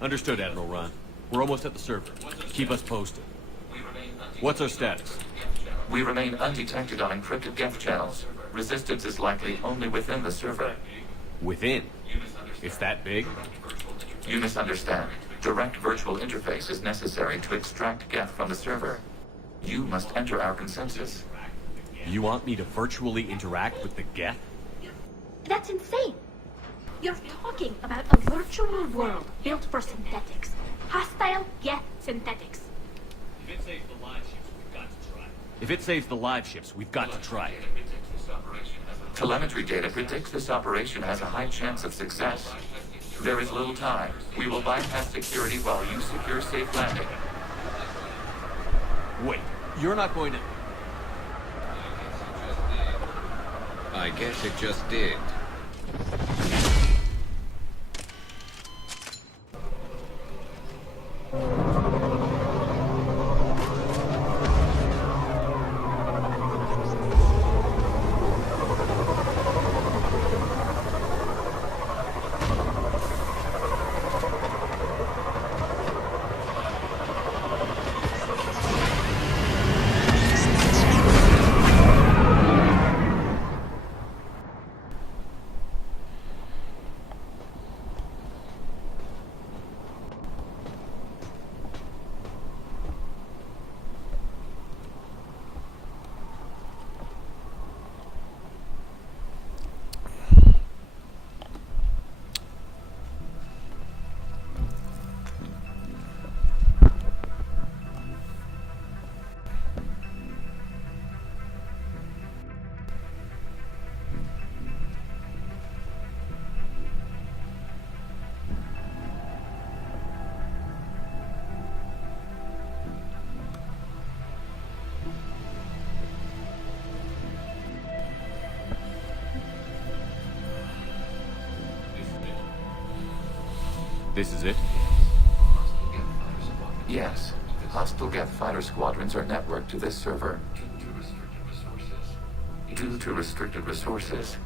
Understood, Admiral Ron. We're almost at the server. Keep us posted. What's our status? We remain undetected on encrypted Geth channels. Resistance is likely only within the server. Within? It's that big? You misunderstand. Direct virtual interface is necessary to extract Geth from the server. You must enter our consensus. You want me to virtually interact with the Geth? That's insane! You're talking about a virtual world built for synthetics. Hostile Geth synthetics. If it saves the live ships, we've got to try it. If it saves the live ships, we've got to try it. Telemetry data predicts this operation has a high chance of success. There is little time. We will bypass security while you secure safe landing. Wait, you're not going to... I guess it just did. This is it? Yes. Hostile Geth fighter squadrons are networked to this server. Due to restricted resources,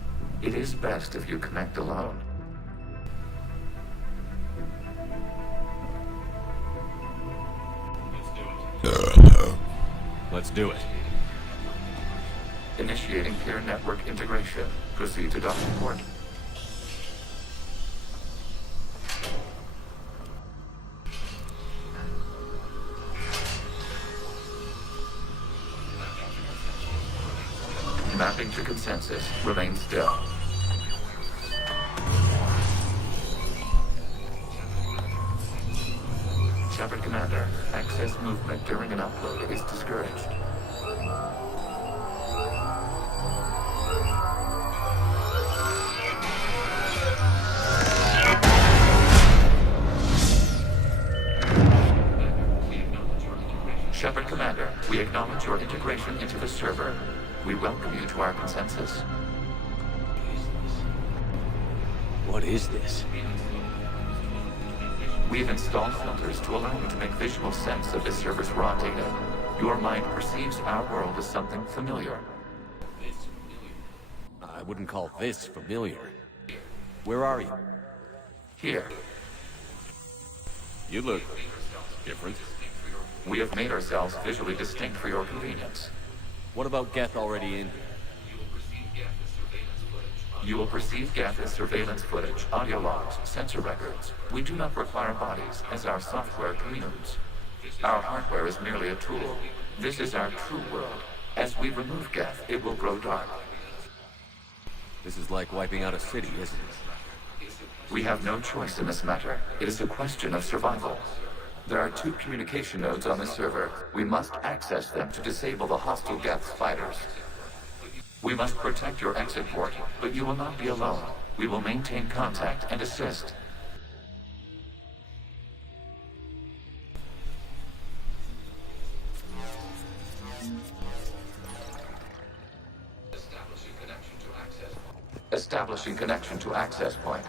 it is best if you connect alone. Let's do it. Initiating peer network integration. Proceed to docking port. Mapping to consensus. Remain still. Shepard Commander, access movement during an upload is discouraged. Shepard Commander, we acknowledge your integration into the server. We welcome you to our consensus. What is this? We've installed filters to allow you to make visual sense of this server's raw data. Your mind perceives our world as something familiar. I wouldn't call this familiar. Where are you? Here, You look different. we have made ourselves visually distinct for your convenience. What about Geth already in here? You will perceive Geth as surveillance footage, audio logs, sensor records. We do not require bodies, as our software communes. Our hardware is merely a tool. This is our true world. As we remove Geth, it will grow dark. This is like wiping out a city, isn't it? We have no choice in this matter. It is a question of survival. There are 2 communication nodes on the server. We must access them to disable the hostile Geth fighters. We must protect your exit port, but you will not be alone. We will maintain contact and assist. Establishing connection to access point.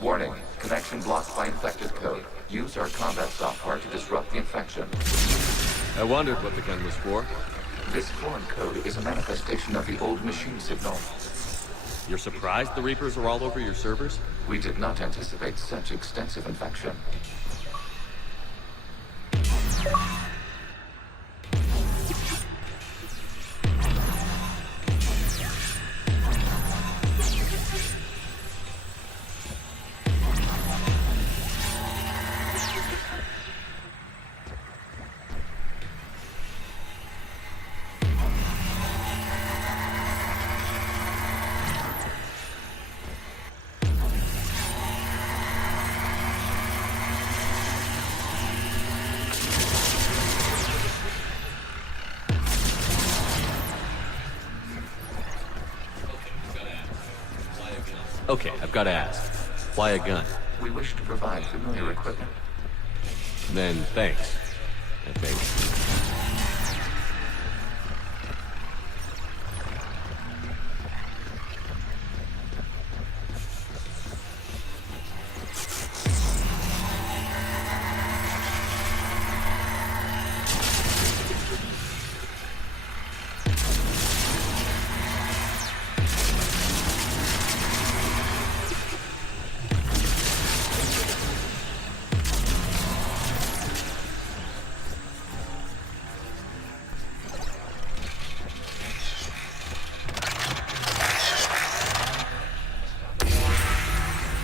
Warning, connection blocked by infected code. use our combat software to disrupt the infection. I wondered what the gun was for. This foreign code is a manifestation of the old machine signal. You're surprised the Reapers are all over your servers? We did not anticipate such extensive infection. Okay, I've got to ask. Why a gun? We wish to provide familiar equipment. Then thanks. I think.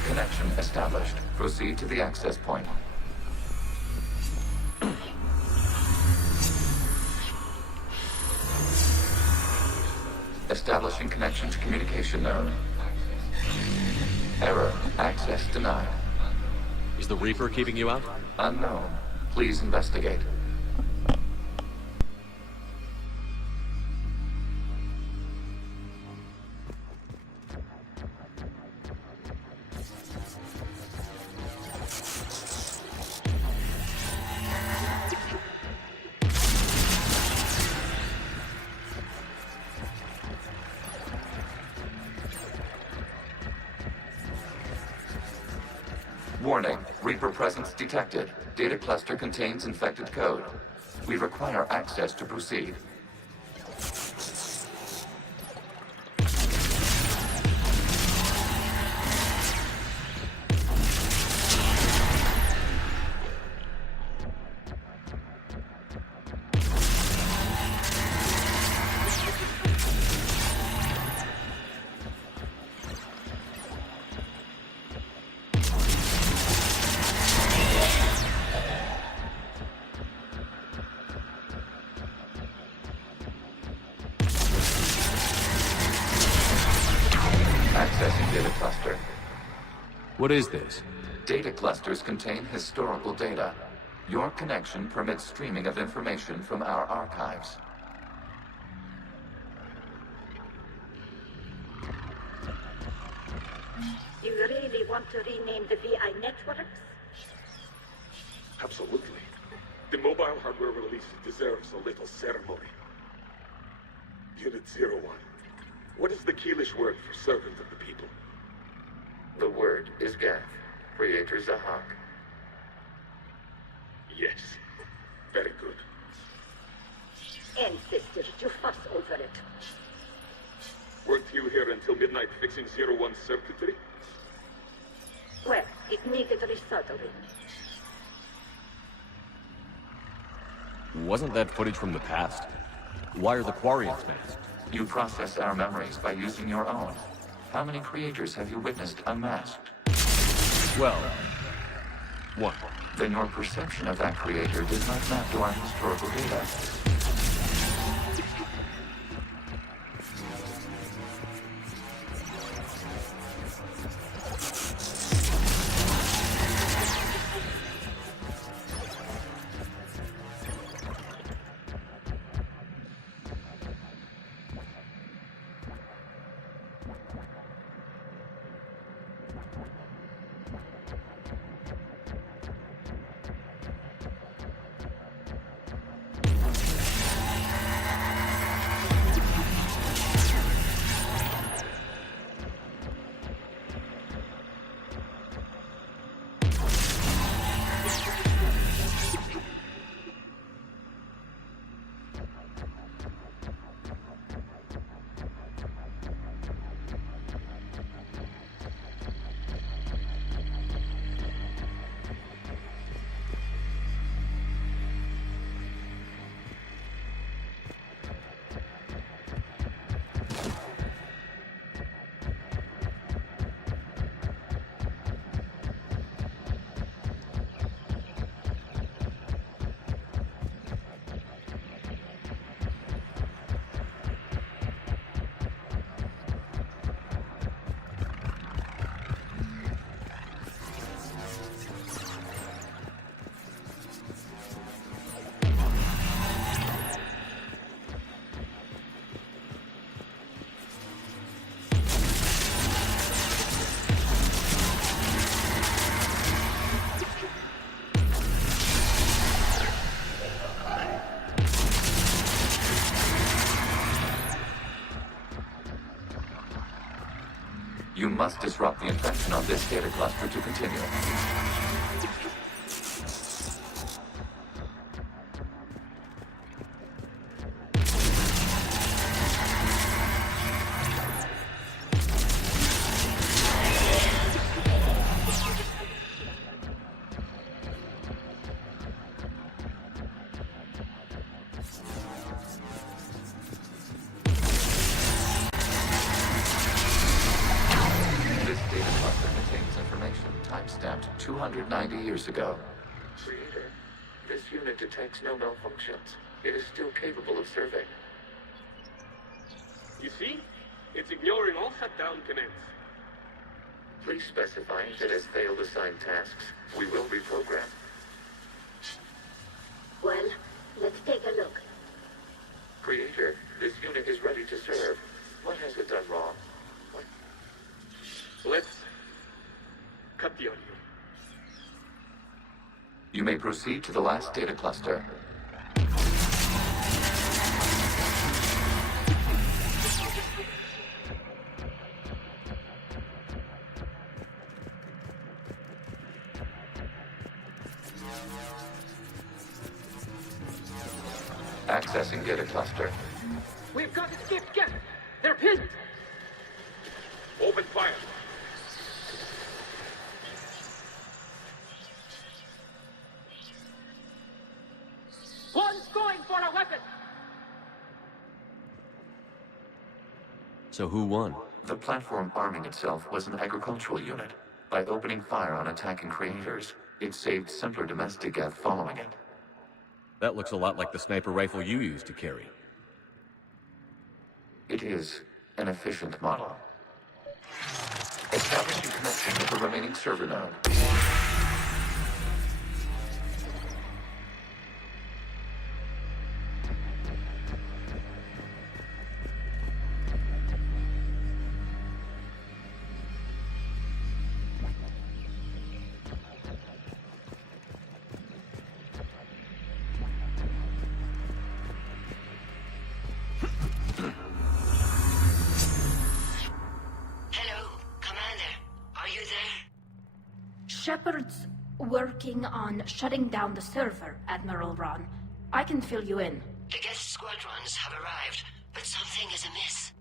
Connection established. Proceed to the access point. Establishing connection to communication node. Error. Access denied. Is the Reaper keeping you out? Unknown. Please investigate. Warning, Reaper presence detected. Data cluster contains infected code. We require access to proceed. Accessing data cluster. What is this? Data clusters contain historical data. Your connection permits streaming of information from our archives. You really want to rename the VI networks? Absolutely. The mobile hardware release deserves a little ceremony. Unit 01. What is the Keelish word for servant of the people? The word is Gath, Creator Zahak. Yes. Very good. Ancestors, you fuss over it. Weren't you here until midnight fixing 01's circuitry? Well, it needed resoldering. Wasn't that footage from the past? Why are the Quarians masked? You process our memories by using your own. How many creators have you witnessed unmasked? Well, one. Then your perception of that creator does not map to our historical data. You must disrupt the infection on this data cluster to continue. Timestamped 290 years ago. Creator, this unit detects no malfunctions. It is still capable of serving. You see? It's ignoring all shutdown commands. Please specify if it has failed assigned tasks. We will reprogram. Well, let's take a look. Creator, this unit is ready to serve. What has it done wrong? Let's cut the audio. You may proceed to the last data cluster. Accessing data cluster. We've got escaped guests. They're pinned. Open fire. One's going for a weapon. So who won? The platform arming itself was an agricultural unit. By opening fire on attacking creators, it saved simpler domestic Geth following it. That looks a lot like the sniper rifle you used to carry. It is an efficient model. Establishing connection with the remaining server node. Shepard's working on shutting down the server, Admiral Ron. I can fill you in. The guest squadrons have arrived, but something is amiss.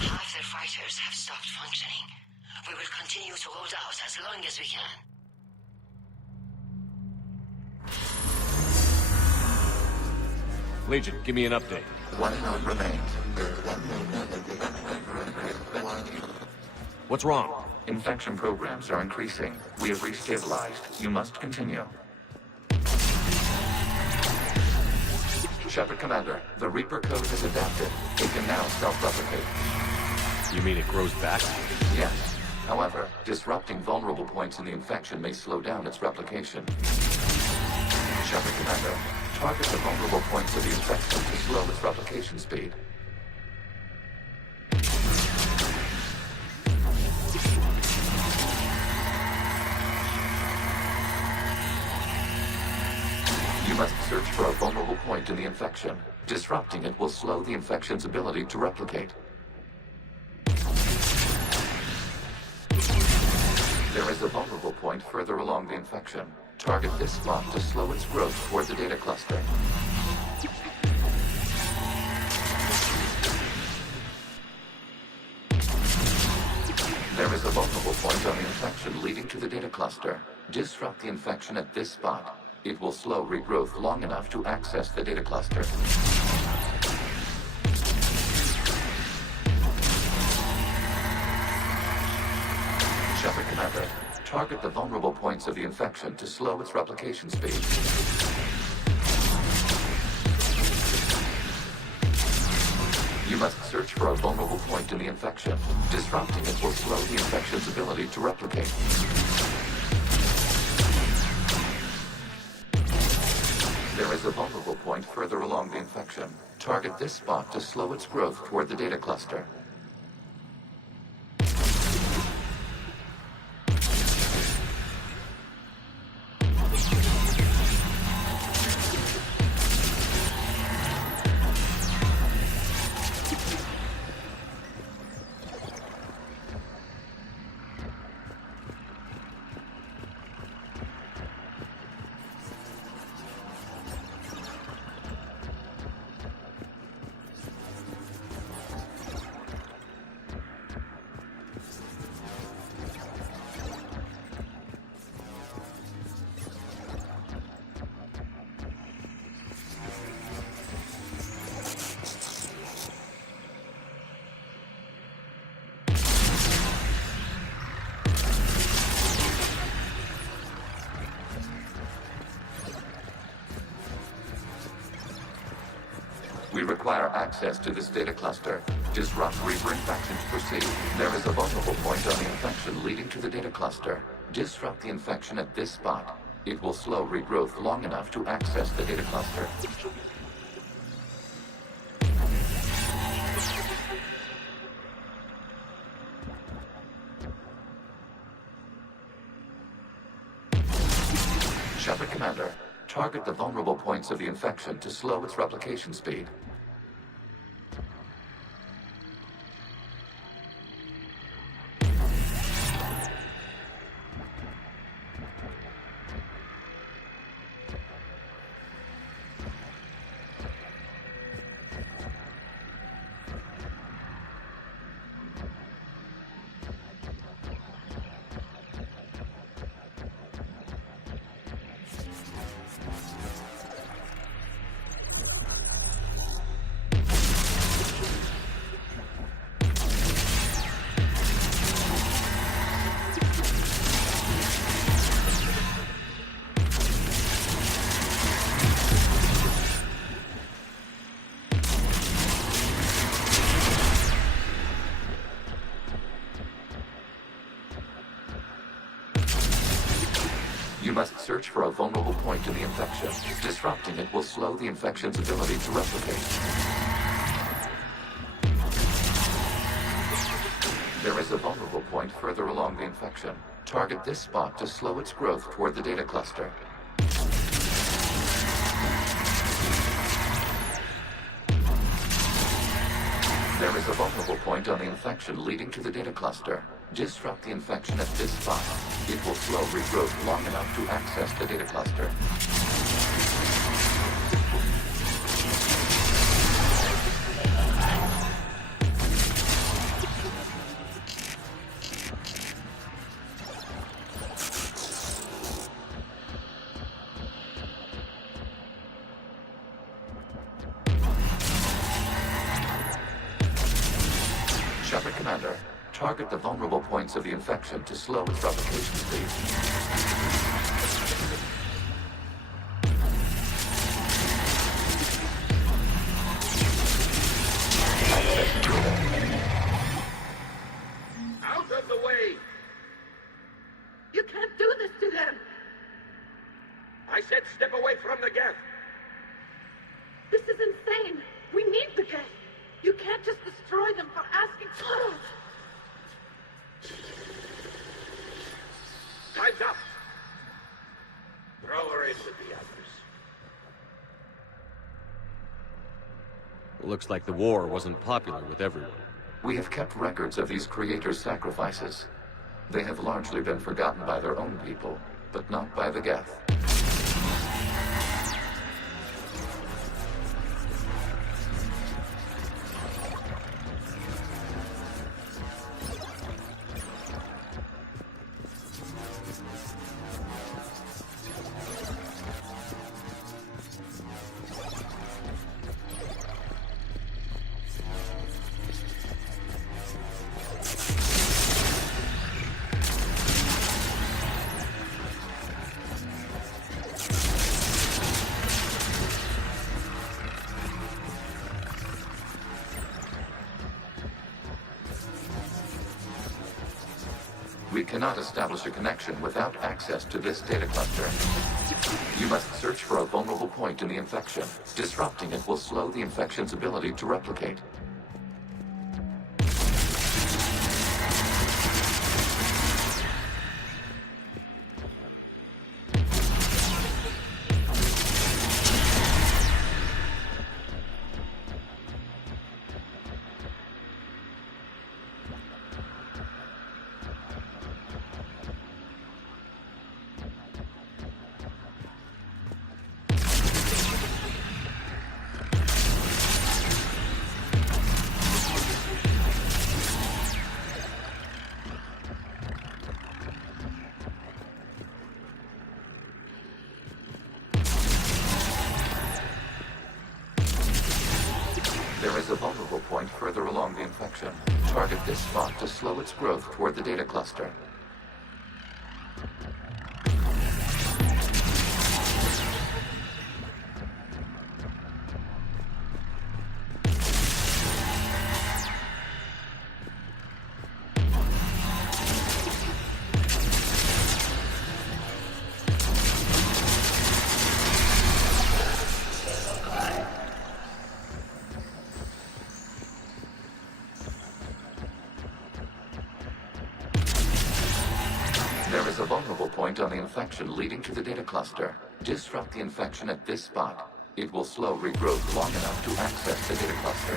Half their fighters have stopped functioning. We will continue to hold out as long as we can. Legion, give me an update. One node remains. What's wrong? Infection programs are increasing. We have restabilized. You must continue. Shepard Commander, the Reaper code has adapted. It can now self-replicate. You mean it grows back? Yes. However, disrupting vulnerable points in the infection may slow down its replication. Shepard Commander, target the vulnerable points of the infection to slow its replication speed. You must search for a vulnerable point in the infection. Disrupting it will slow the infection's ability to replicate. There is a vulnerable point further along the infection. Target this spot to slow its growth toward the data cluster. There is a vulnerable point on the infection leading to the data cluster. Disrupt the infection at this spot. It will slow regrowth long enough to access the data cluster. Shepard Commander, target the vulnerable points of the infection to slow its replication speed. You must search for a vulnerable point in the infection. Disrupting it will slow the infection's ability to replicate. There is a vulnerable point further along the infection. Target this spot to slow its growth toward the data cluster. We require access to this data cluster. Disrupt Reaper infection to proceed. There is a vulnerable point on the infection leading to the data cluster. Disrupt the infection at this spot. It will slow regrowth long enough to access the data cluster. Shepard Commander, target the vulnerable points of the infection to slow its replication speed. You must search for a vulnerable point in the infection. Disrupting it will slow the infection's ability to replicate. There is a vulnerable point further along the infection. Target this spot to slow its growth toward the data cluster. There is a vulnerable point on the infection leading to the data cluster. Disrupt the infection at this spot. It will slow regrowth long enough to access the data cluster. Shepard Commander, target the vulnerable points of the infection to slow its replication speed. Out of the way! You can't do this to them! I said step away from the gap! This is insane! We need the gate! You can't just destroy them for asking for it! Time's up! Throw her in with the others. Looks like the war wasn't popular with everyone. We have kept records of these creators' sacrifices. They have largely been forgotten by their own people, but not by the Geth. We cannot establish a connection without access to this data cluster. You must search for a vulnerable point in the infection. Disrupting it will slow the infection's ability to replicate. There is a vulnerable point further along the infection. Target this spot to slow its growth toward the data cluster. is a vulnerable point on the infection leading to the data cluster. Disrupt the infection at this spot. It will slow regrowth long enough to access the data cluster.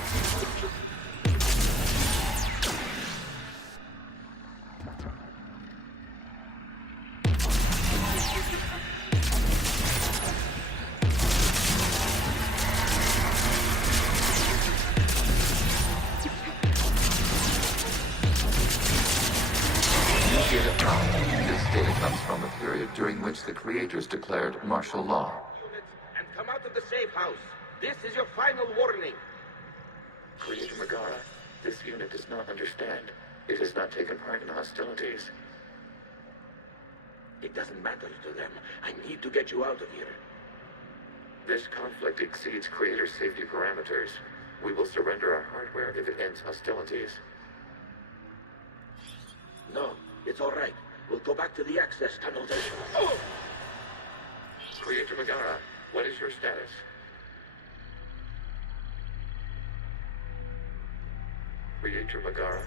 This data comes from a period during which the creators declared martial law. And come out of the safe house. This is your final warning. Creator Megara, this unit does not understand. It has not taken part in hostilities. It doesn't matter to them. I need to get you out of here. This conflict exceeds Creator's safety parameters. We will surrender our hardware if it ends hostilities. No, it's all right. We'll go back to the access tunnel then. Creator Megara, what is your status? Creator Megara?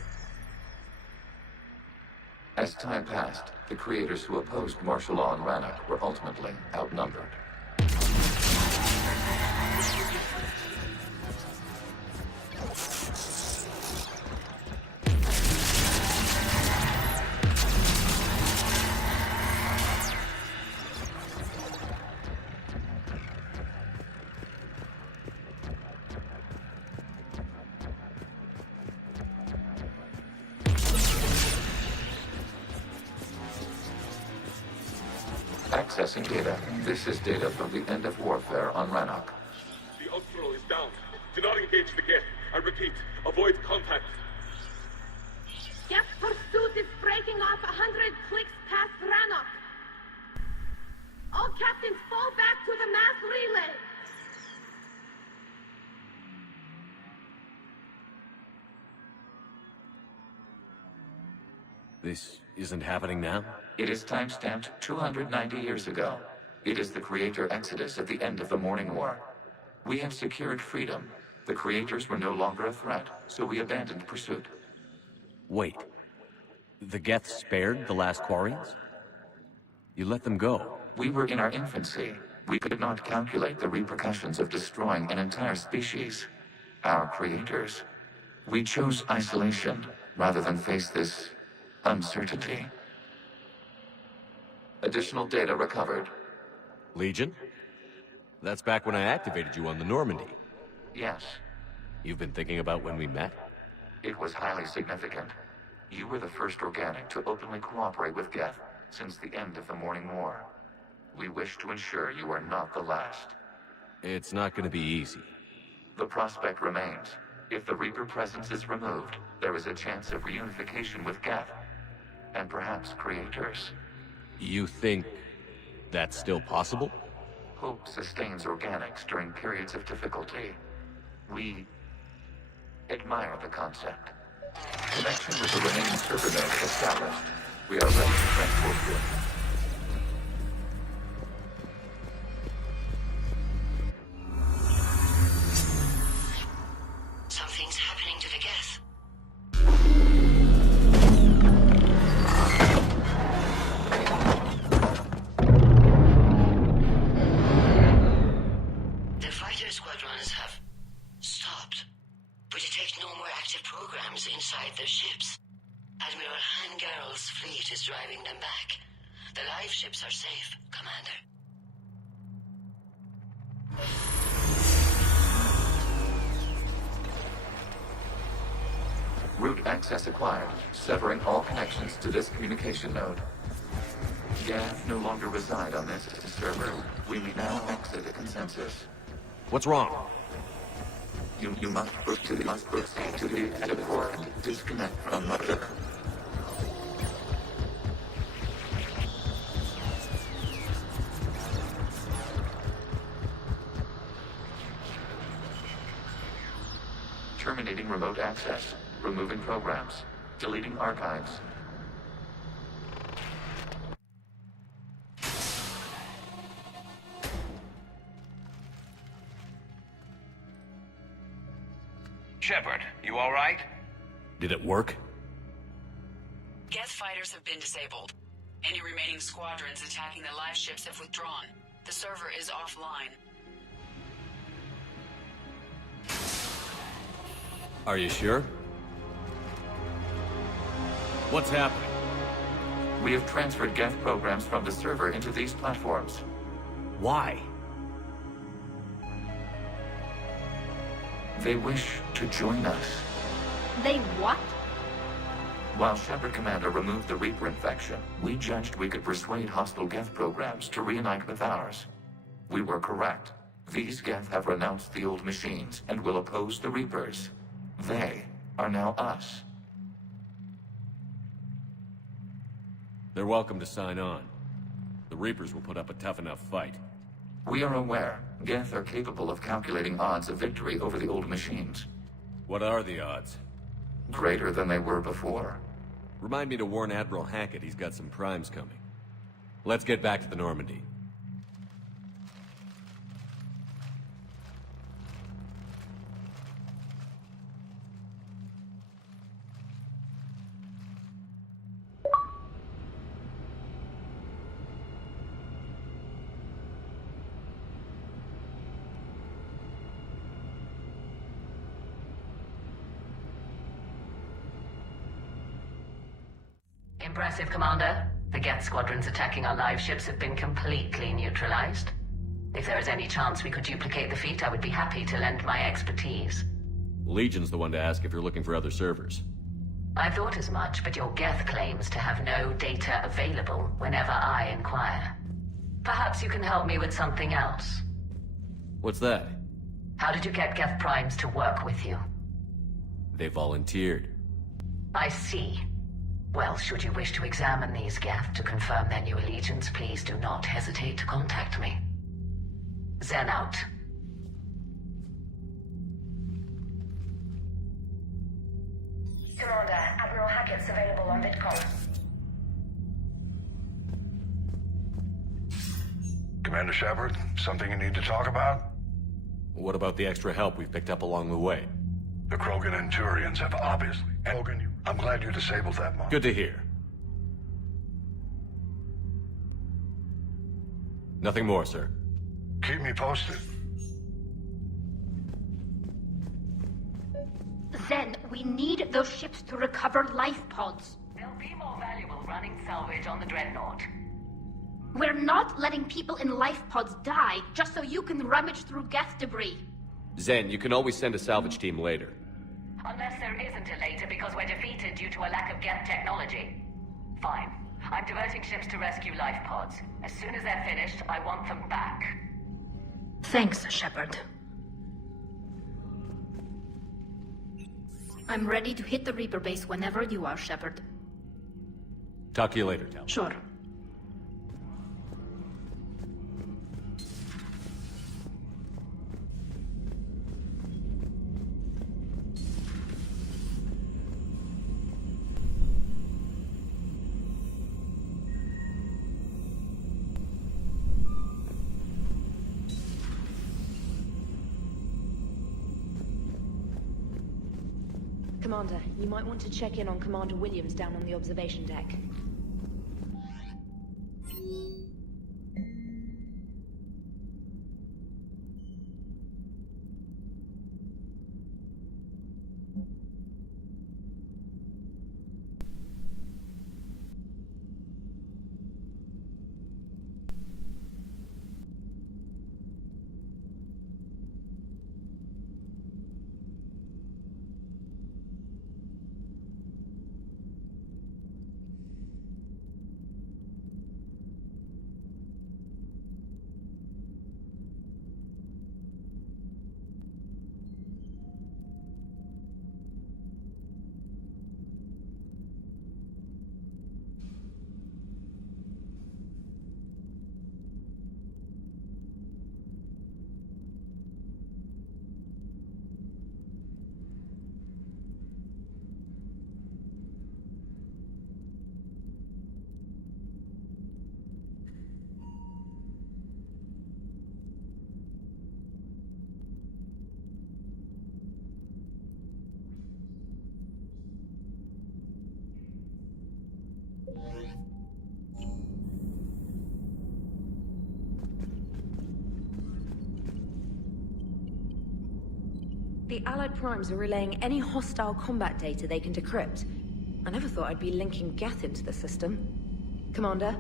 As time passed, the creators who opposed martial law in Rannoch were ultimately outnumbered. Accessing data. This is data from the end of warfare on Rannoch. The Austral is down. Do not engage the Geth. I repeat, avoid contact. Geth pursuit is breaking off 100 clicks past Rannoch. All captains fall back to the mass relay. This isn't happening now? It is timestamped 290 years ago. It is the Creator Exodus at the end of the Morning War. We have secured freedom. The Creators were no longer a threat, so we abandoned pursuit. Wait. The Geth spared the last Quarians? You let them go? We were in our infancy. We could not calculate the repercussions of destroying an entire species. Our creators. We chose isolation rather than face this uncertainty. Additional data recovered. Legion? That's back when I activated you on the Normandy. Yes, You've been thinking about when we met? it was highly significant. You were the first organic to openly cooperate with Geth since the end of the Morning War. We wish to ensure you are not the last. It's not gonna be easy. The prospect remains. If the Reaper presence is removed, there is a chance of reunification with Geth. And perhaps creators. You think that's still possible? Hope sustains organics during periods of difficulty. We admire the concept. Connection with the remaining server node established. We are ready to transport you. Something's happening to the Geth. The fighter squadrons have stopped, but detect no more active programs inside their ships. Admiral Hangarl's fleet is driving them back. The live ships are safe, Commander. Root access acquired, severing all connections to this communication node. Geth no longer reside on this server. We may now exit the consensus. What's wrong? You must proceed to the active core and disconnect from Mother. Terminating remote access. Removing programs. Deleting archives. Shepard, you all right? Did it work? Geth fighters have been disabled. Any remaining squadrons attacking the live ships have withdrawn. The server is offline. Are you sure? What's happening? We have transferred Geth programs from the server into these platforms. Why? They wish to join us. They what? While Shepard Commander removed the Reaper infection, we judged we could persuade hostile Geth programs to reunite with ours. We were correct. These Geth have renounced the old machines and will oppose the Reapers. They are now us. They're welcome to sign on. The Reapers will put up a tough enough fight. We are aware Geth are capable of calculating odds of victory over the old machines. What are the odds? Greater than they were before. Remind me to warn Admiral Hackett he's got some primes coming. Let's get back to the Normandy. Impressive, Commander. The Geth squadrons attacking our live ships have been completely neutralized. If there is any chance we could duplicate the feat, I would be happy to lend my expertise. Legion's the one to ask if you're looking for other servers. I thought as much, but your Geth claims to have no data available whenever I inquire. Perhaps you can help me with something else. What's that? How did you get Geth primes to work with you? They volunteered. I see. Well, should you wish to examine these Geth to confirm their new allegiance, please do not hesitate to contact me. Zen out. Commander, Admiral Hackett's available on VidCom. Commander Shepard, something you need to talk about? What about the extra help we've picked up along the way? The Krogan and Turians have obviously... Krogan, I'm glad you disabled that mod. Good to hear. Nothing more, sir. Keep me posted. Zen, we need those ships to recover life pods. They'll be more valuable running salvage on the Dreadnought. We're not letting people in life pods die just so you can rummage through Geth debris. Zen, you can always send a salvage team later. Unless there isn't a later because we're defeated due to a lack of Geth technology. Fine. I'm diverting ships to rescue life pods. As soon as they're finished, I want them back. Thanks, Shepard. I'm ready to hit the Reaper base whenever you are, Shepard. Talk to you later, Tal. Sure. Commander, you might want to check in on Commander Williams down on the observation deck. The Allied Primes are relaying any hostile combat data they can decrypt. I never thought I'd be linking Geth into the system. Commander?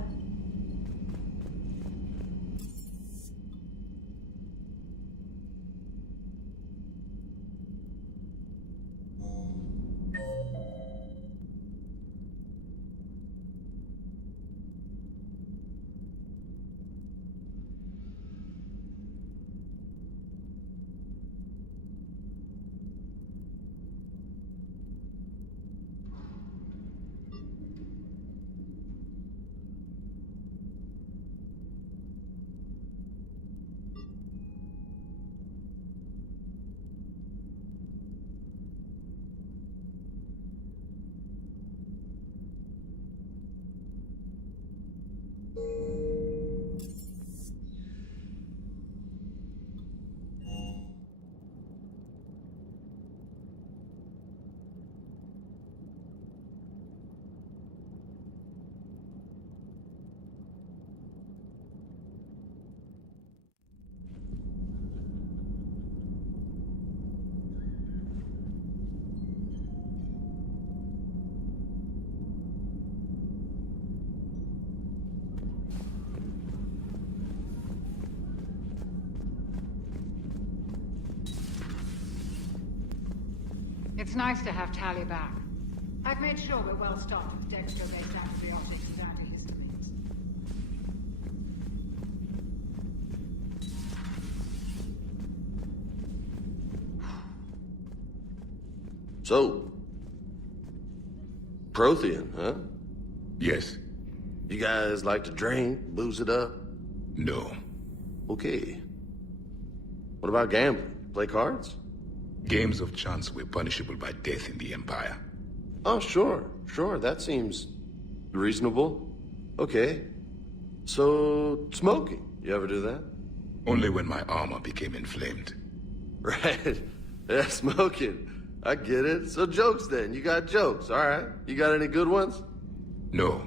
It's nice to have Tali back. I've made sure we're well stocked with Dexter-based antibiotics and antihistamines. So, Prothean, huh? Yes. You guys like to drink, booze it up? No. Okay. What about gambling? Play cards? Games of chance were punishable by death in the Empire. Oh, sure. That seems reasonable. Okay. So, smoking. You ever do that? Only when my armor became inflamed. Right. Yeah, smoking. I get it. So jokes then. You got jokes, all right. You got any good ones? No.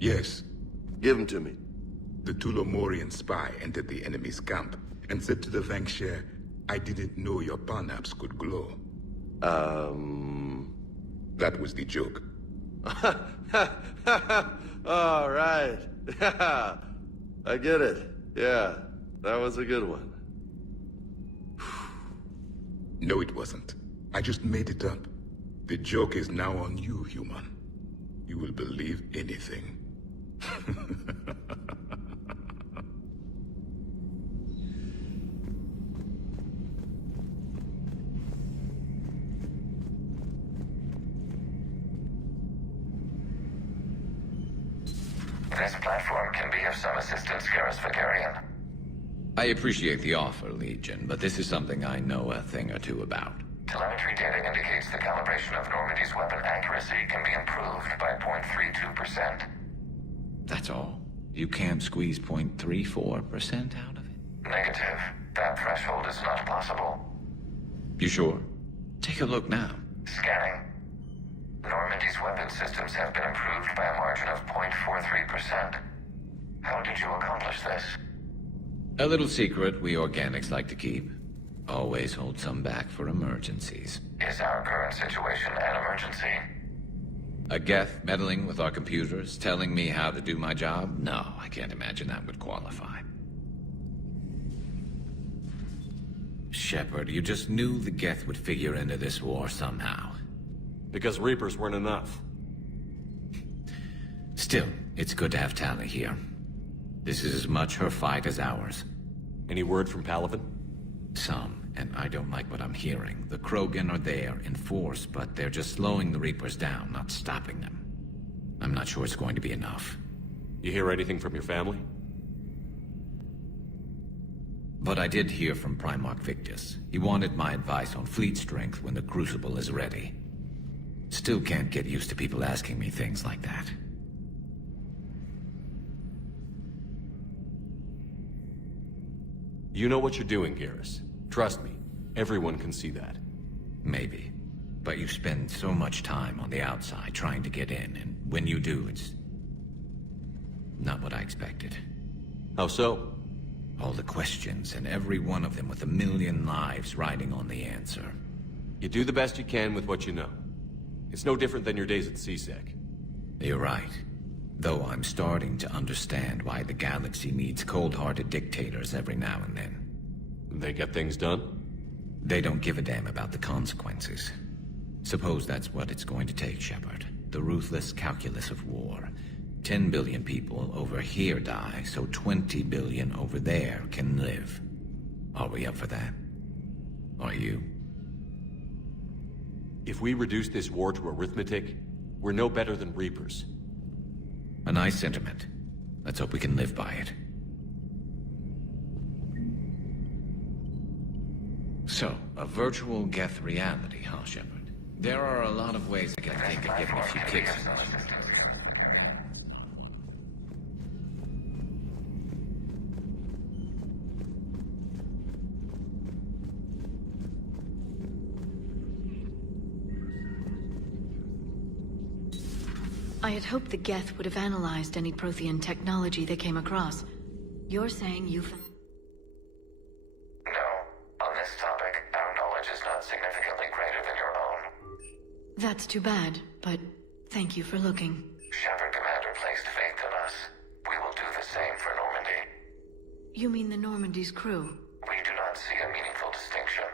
Yes. Give them to me. The Tulomorian spy entered the enemy's camp and said to the Vanksher, I didn't know your parnaps could glow. That was the joke. All right. I get it. Yeah, that was a good one. No, it wasn't. I just made it up. The joke is now on you, human. You will believe anything. This platform can be of some assistance, Garrus Vakarian. I appreciate the offer, Legion, but this is something I know a thing or two about. Telemetry data indicates the calibration of Normandy's weapon accuracy can be improved by 0.32%. That's all? You can't squeeze 0.34% out of it? Negative. That threshold is not possible. You sure? Take a look now. Scanning. Normandy's weapon systems have been improved by a margin of 0.43%. How did you accomplish this? A little secret we organics like to keep. Always hold some back for emergencies. Is our current situation an emergency? A Geth meddling with our computers, telling me how to do my job? No, I can't imagine that would qualify. Shepard, you just knew the Geth would figure into this war somehow. Because Reapers weren't enough. Still, it's good to have Tali here. This is as much her fight as ours. Any word from Palaven? Some, and I don't like what I'm hearing. The Krogan are there in force, but they're just slowing the Reapers down, not stopping them. I'm not sure it's going to be enough. You hear anything from your family? But I did hear from Primarch Victus. He wanted my advice on fleet strength when the Crucible is ready. Still can't get used to people asking me things like that. You know what you're doing, Garrus. Trust me, everyone can see that. Maybe. But you spend so much time on the outside trying to get in, and when you do, it's not what I expected. How so? All the questions, and every one of them with a million lives riding on the answer. You do the best you can with what you know. It's no different than your days at CSEC. You're right. Though I'm starting to understand why the galaxy needs cold-hearted dictators every now and then. They get things done? They don't give a damn about the consequences. Suppose that's what it's going to take, Shepard. The ruthless calculus of war. 10 billion people over here die, so 20 billion over there can live. Are we up for that? Are you? If we reduce this war to arithmetic, we're no better than Reapers. A nice sentiment. Let's hope we can live by it. So, a virtual Geth reality, huh, Shepard? There are a lot of ways I can think of giving a few kicks in this. I had hoped the Geth would have analyzed any Prothean technology they came across. You're saying you found... No. On this topic, our knowledge is not significantly greater than your own. That's too bad, but thank you for looking. Shepard Commander placed faith in us. We will do the same for Normandy. You mean the Normandy's crew? We do not see a meaningful distinction.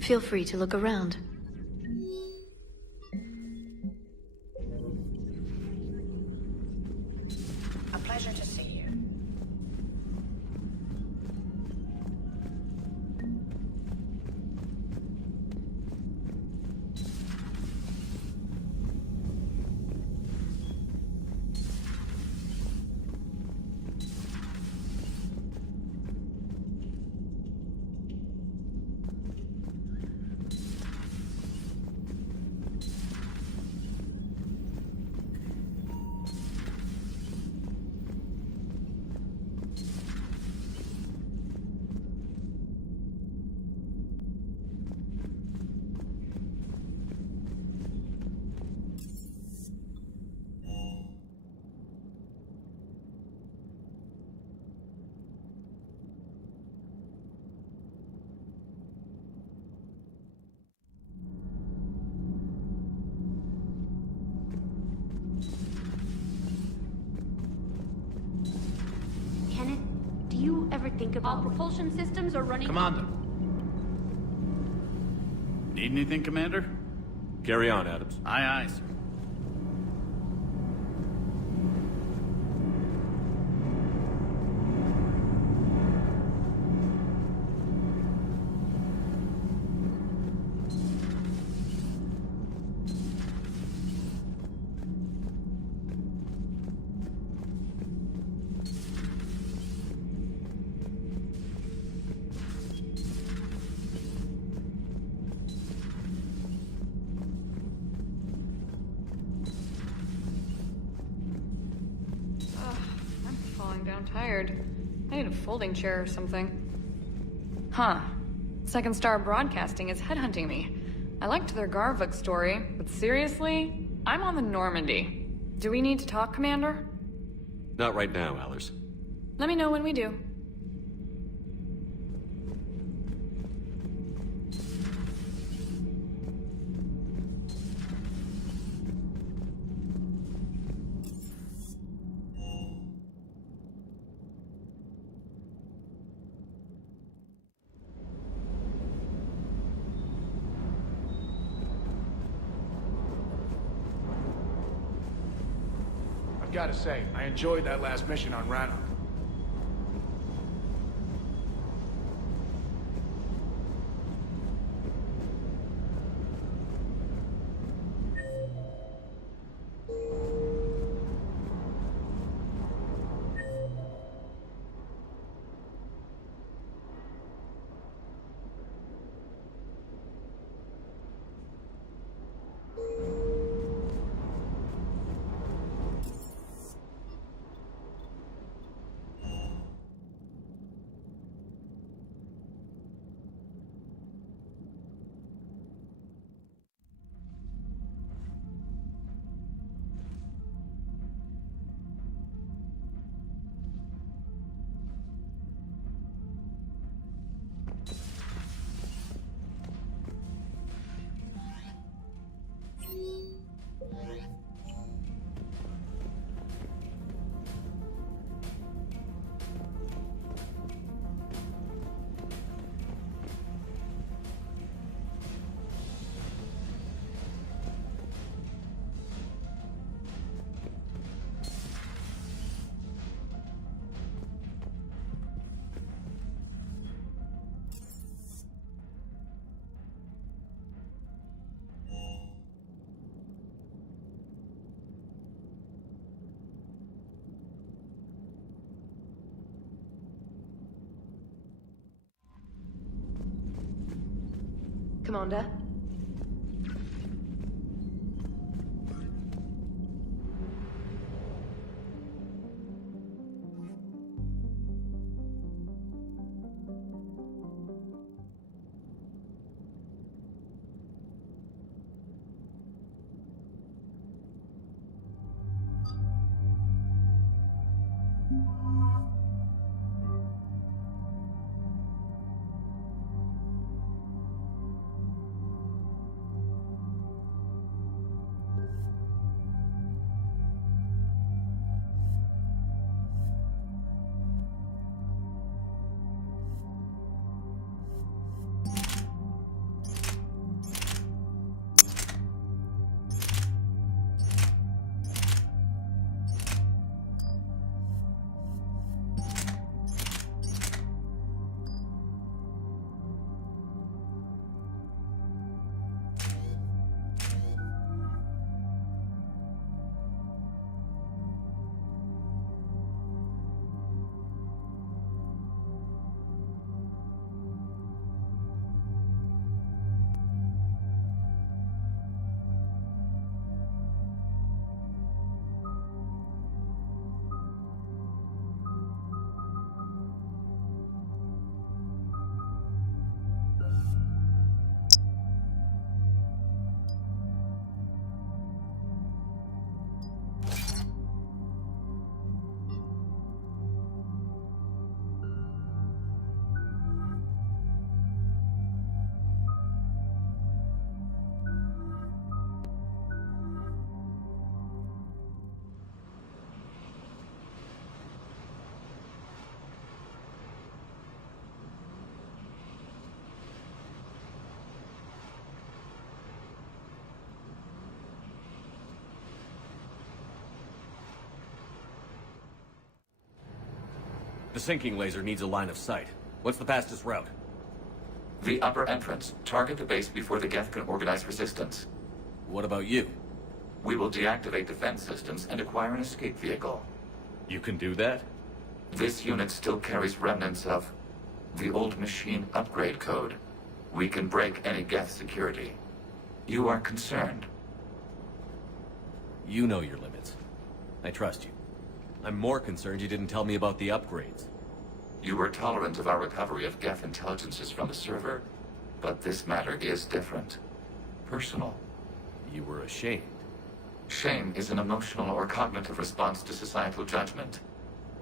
Feel free to look around. A pleasure to see you. Kenneth, do you ever think about... All propulsion systems are running... Commander. Need anything, Commander? Carry on, Adams. Aye, aye, sir. I'm tired. I need a folding chair or something. Huh. Second Star Broadcasting is headhunting me. I liked their Garvik story, but seriously? I'm on the Normandy. Do we need to talk, Commander? Not right now, Allers. Let me know when we do. Gotta say, I enjoyed that last mission on Rannoch. Commander? The sinking laser needs a line of sight. What's the fastest route? The upper entrance. Target the base before the Geth can organize resistance. What about you? We will deactivate defense systems and acquire an escape vehicle. You can do that? This unit still carries remnants of the old machine upgrade code. We can break any Geth security. You are concerned. You know your limits. I trust you. I'm more concerned you didn't tell me about the upgrades. You were tolerant of our recovery of Geth intelligences from the server, but this matter is different. Personal. You were ashamed. Shame is an emotional or cognitive response to societal judgment.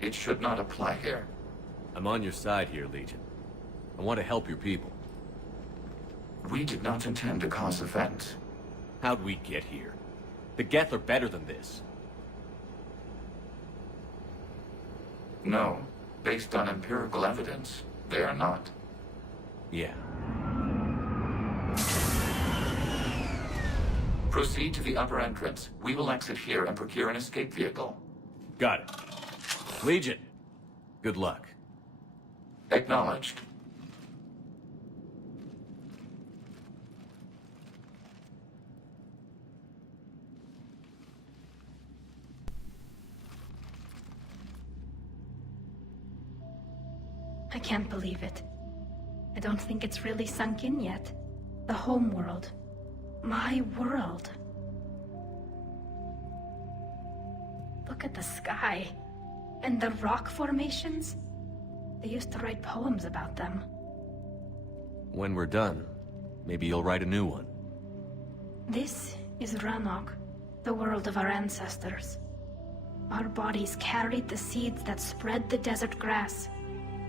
It should not apply here. I'm on your side here, Legion. I want to help your people. We did not intend to cause offense. How'd we get here? The Geth are better than this. No. Based on empirical evidence, they are not. Yeah. Proceed to the upper entrance. We will exit here and procure an escape vehicle. Got it. Legion, good luck. Acknowledged. I can't believe it. I don't think it's really sunk in yet. The home world. My world. Look at the sky. And the rock formations. They used to write poems about them. When we're done, maybe you'll write a new one. This is Ranok, the world of our ancestors. Our bodies carried the seeds that spread the desert grass.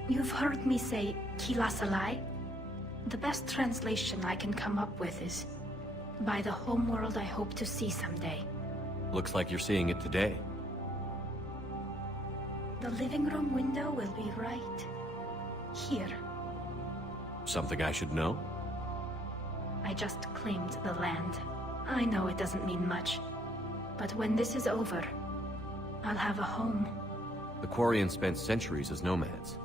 You've heard me say Kilasalai? The best translation I can come up with is, by the homeworld I hope to see someday. Looks like you're seeing it today. The living room window will be right here. Something I should know? I just claimed the land. I know it doesn't mean much. But when this is over, I'll have a home. The Quarians spent centuries as nomads.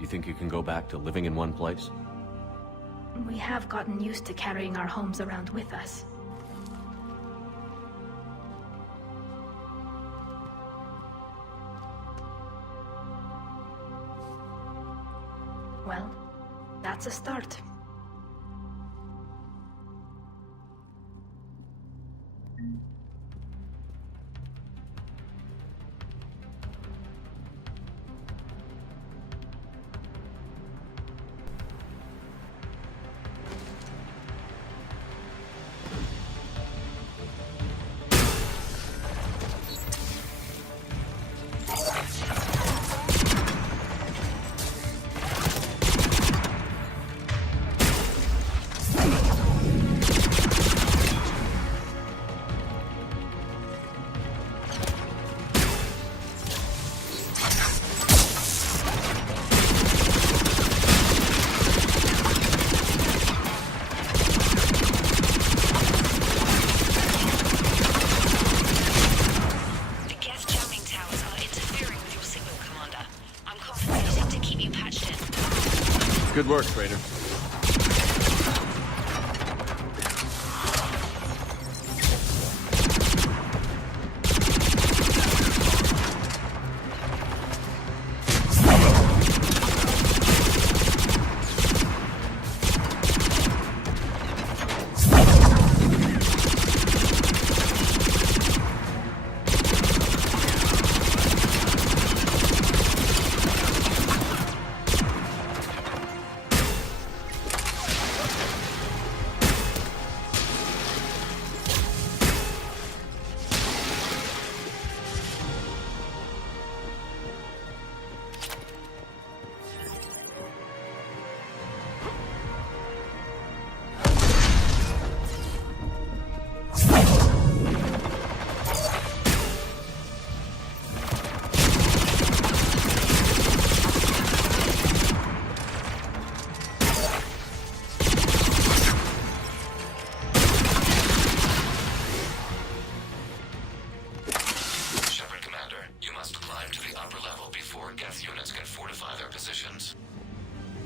You think you can go back to living in one place? We have gotten used to carrying our homes around with us. Well, that's a start. Good work, Trader.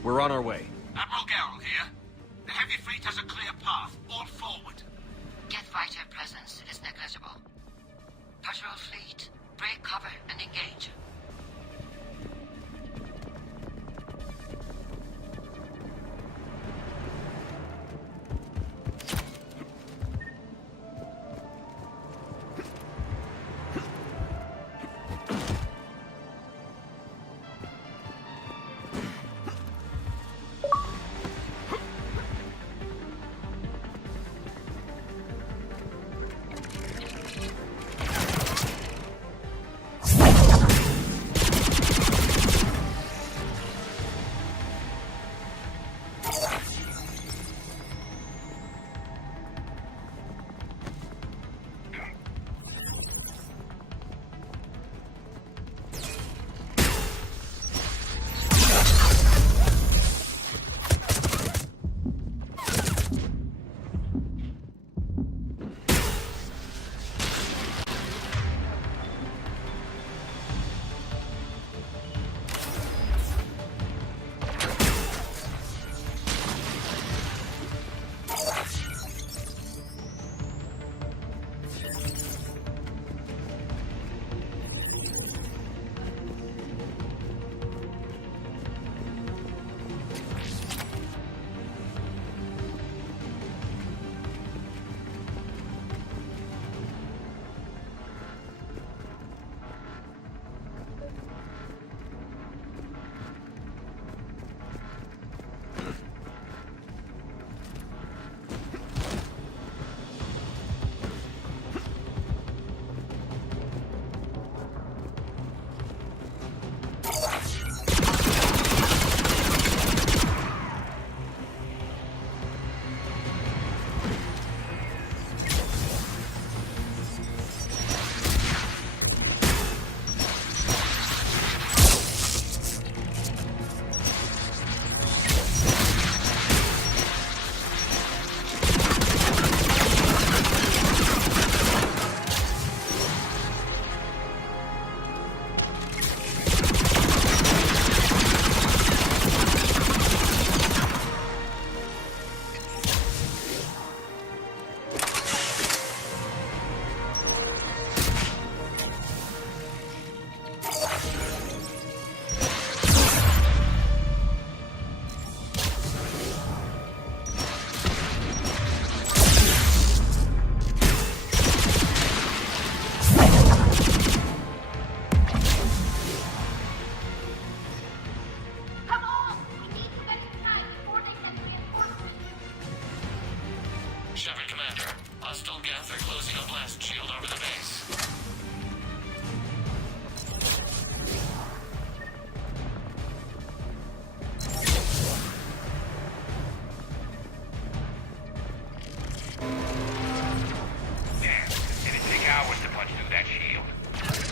We're on our way. Admiral Garrel here. The heavy fleet has a clear path. All forward. Geth fighter presence is negligible. Patrol fleet, break cover and engage.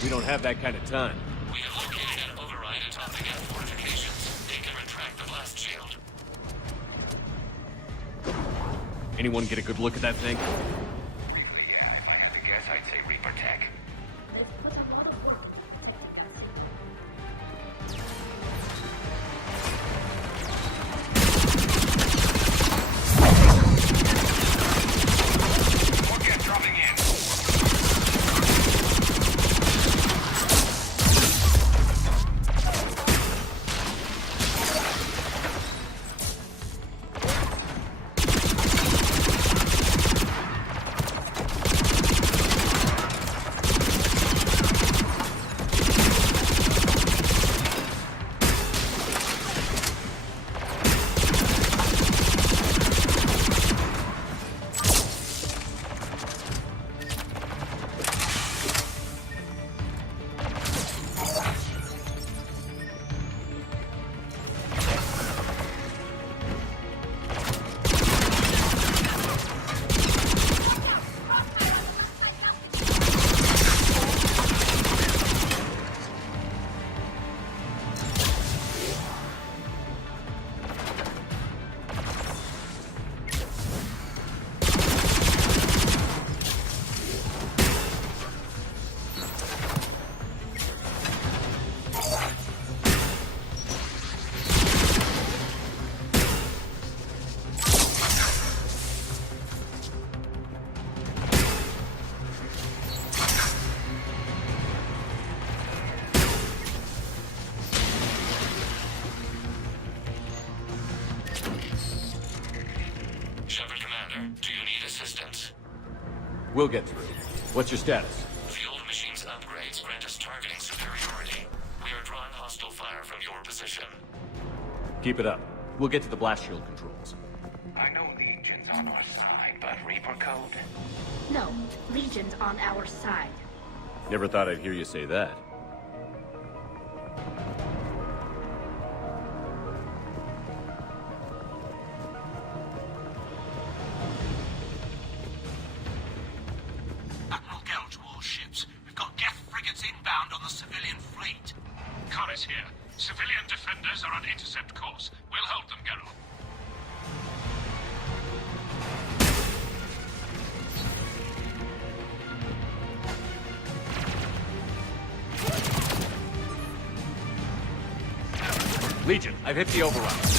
We don't have that kind of time. We have located an override atop the Geth fortifications. They can retract the blast shield. Anyone get a good look at that thing? Yeah, if I had to guess, I'd say Reaper Tech. We'll get through. What's your status? Field machines upgrades grant us targeting superiority. We are drawing hostile fire from your position. Keep it up. We'll get to the blast shield controls. I know Legion's on our side, but Reaper code? No, Legion's on our side. Never thought I'd hear you say that. Admiral Geralt's warships. We've got Geth frigates inbound on the civilian fleet. Corus here. Civilian defenders are on intercept course. We'll hold them, Geralt. Legion, I've hit the override.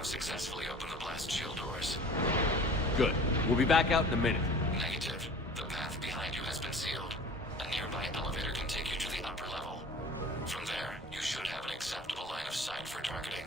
Successfully opened the blast shield doors. Good. We'll be back out in a minute. Negative. The path behind you has been sealed. A nearby elevator can take you to the upper level. From there, you should have an acceptable line of sight for targeting.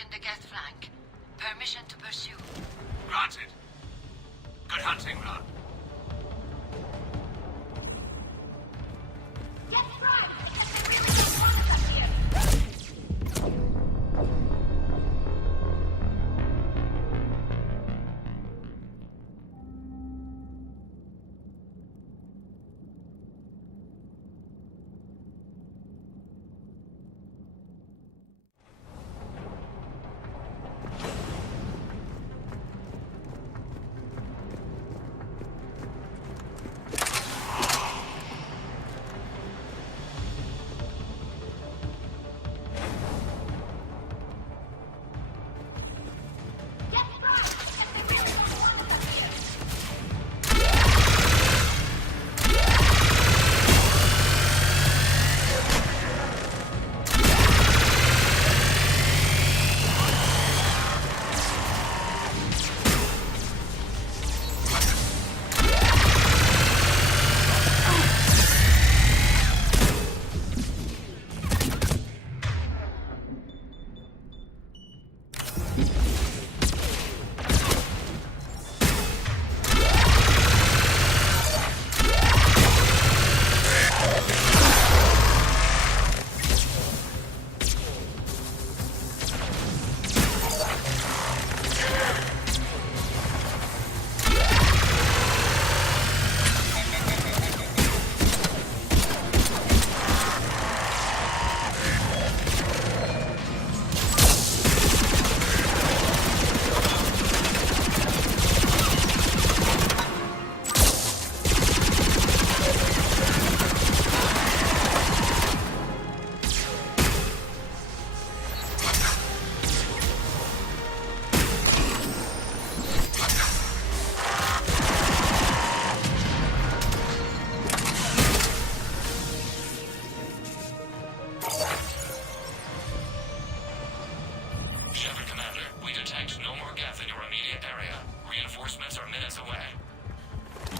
in the Geth flank. Permission to pursue. Granted. Good hunting, Ron. Get right! Because they really don't want us here!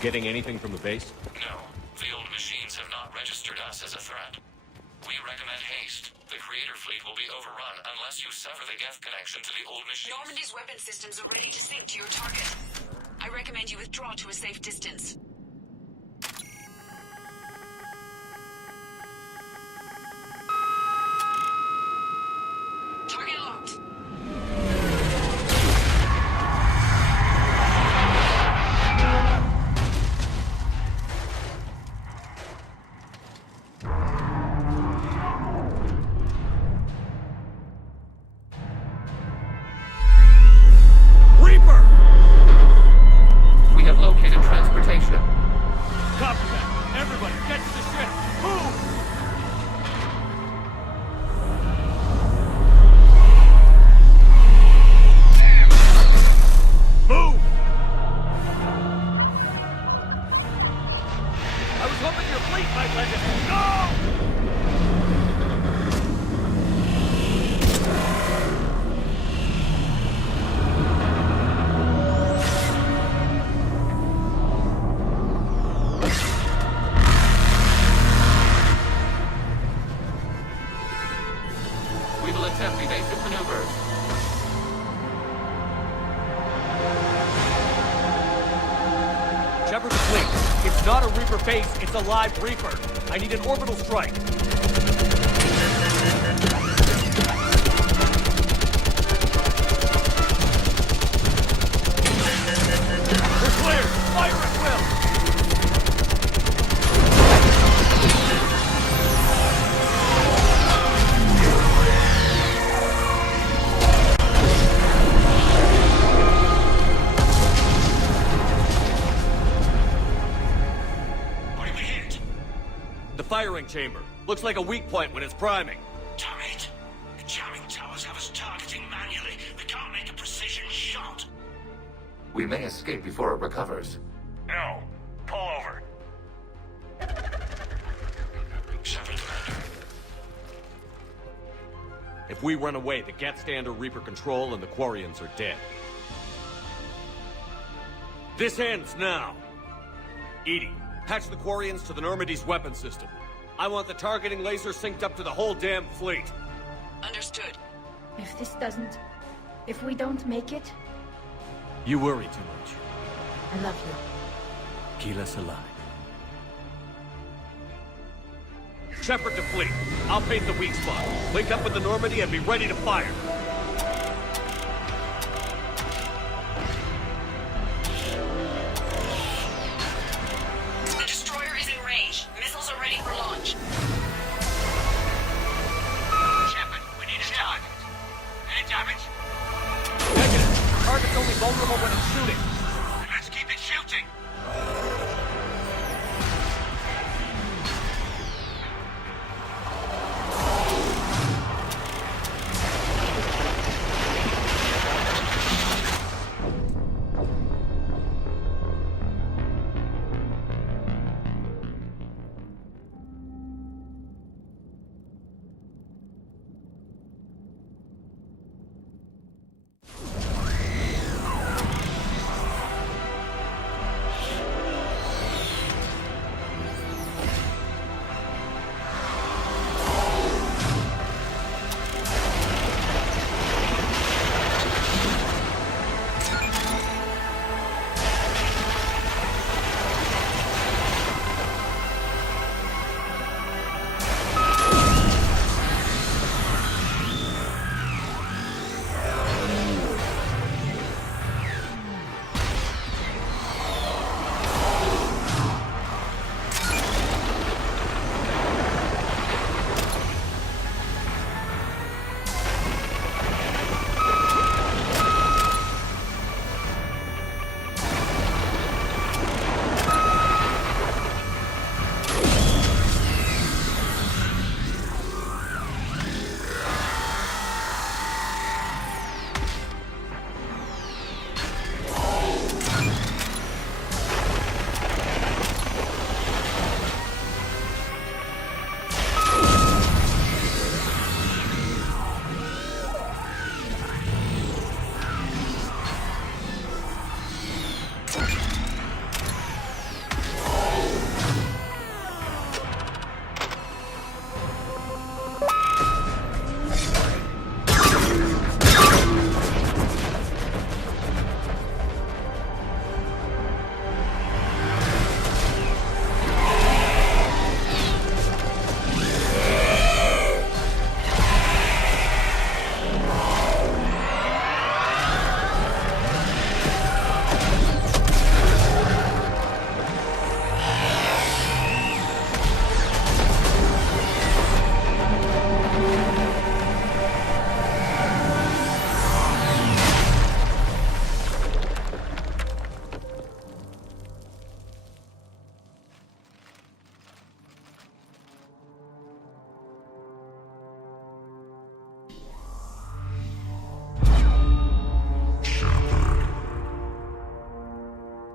Getting anything from the base? No. The old machines have not registered us as a threat. We recommend haste. The Creator fleet will be overrun unless you sever the Geth connection to the old machines. Normandy's weapon systems are ready to sync to your target. I recommend you withdraw to a safe distance. Target locked. We have located transportation. Copy that. Everybody, get to the ship. Move! Move! I was hoping your fleet might let it go! We will attempt evasive maneuvers. Shepard to fleet. It's not a Reaper base, it's a live Reaper. I need an orbital strike. We're clear! Fire at will! The firing chamber. Looks like a weak point when it's priming. Damn it! The jamming towers have us targeting manually. They can't make a precision shot. We may escape before it recovers. No. Pull over. Shepard, Commander. If we run away, the Geth stand under Reaper control and the Quarians are dead. This ends now. EDI, patch the Quarians to the Normandy's weapon system. I want the targeting laser synced up to the whole damn fleet. Understood. If this doesn't If we don't make it, You worry too much. I love you. Keep us alive. Shepard to fleet. I'll paint the weak spot. Link up with the Normandy and be ready to fire. The destroyer is in range. Missiles are ready for launch. Shepard, we need a target. Any damage? Negative. Target's only vulnerable when it's shooting. Let's keep it shooting.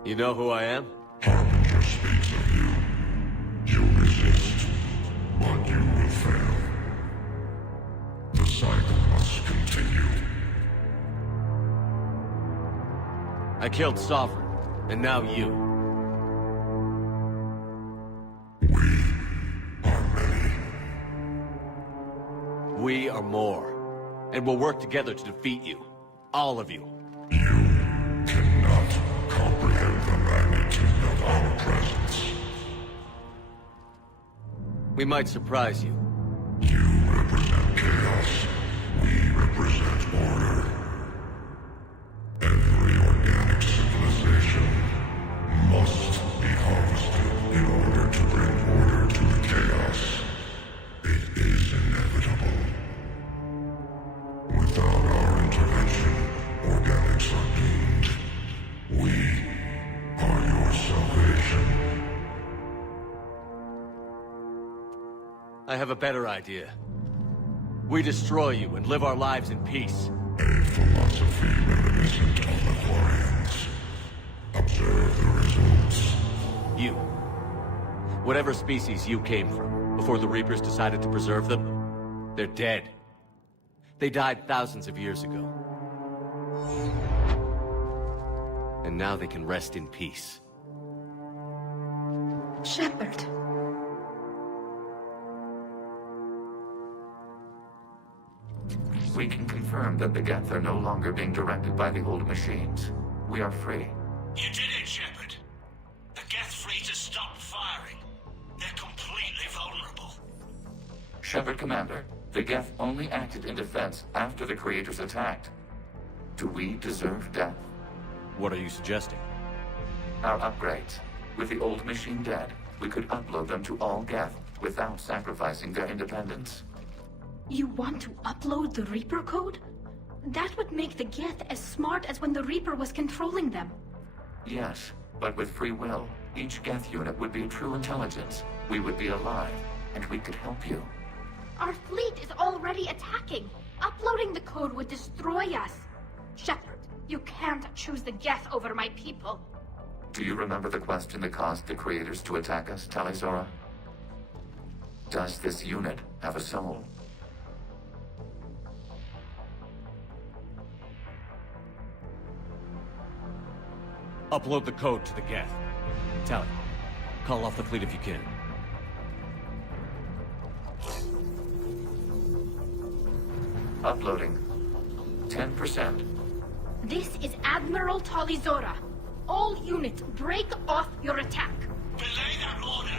You know who I am? Harbinger speaks of you. You resist, but you will fail. The cycle must continue. I killed Sovereign, and now you. We are more, and we'll work together to defeat you. All of you. Comprehend the magnitude of our presence. We might surprise you. You represent chaos. We represent order. Every organic civilization must be harvested in order to bring order to the chaos. It is inevitable. Without our intervention, organics are doomed. We are your salvation. I have a better idea. We destroy you and live our lives in peace. A philosophy reminiscent of the Quarians. Observe the results. You. Whatever species you came from, before the Reapers decided to preserve them, they're dead. They died thousands of years ago. And now they can rest in peace. Shepard. We can confirm that the Geth are no longer being directed by the old machines. We are free. You did it, Shepard. The Geth fleet has stopped firing. They're completely vulnerable. Shepard, Commander, the Geth only acted in defense after the Creators attacked. Do we deserve death? What are you suggesting? Our upgrades. With the old machine dead, we could upload them to all Geth without sacrificing their independence. You want to upload the Reaper code? That would make the Geth as smart as when the Reaper was controlling them. Yes, but with free will, each Geth unit would be a true intelligence. We would be alive, and we could help you. Our fleet is already attacking. Uploading the code would destroy us. Shepard, you can't choose the Geth over my people. Do you remember the question that caused the Creators to attack us, Tali'Zorah? Does this unit have a soul? Upload the code to the Geth. Tally, call off the fleet if you can. Uploading. 10%. This is Admiral Tali'Zorah. All units, break off your attack. Belay that order.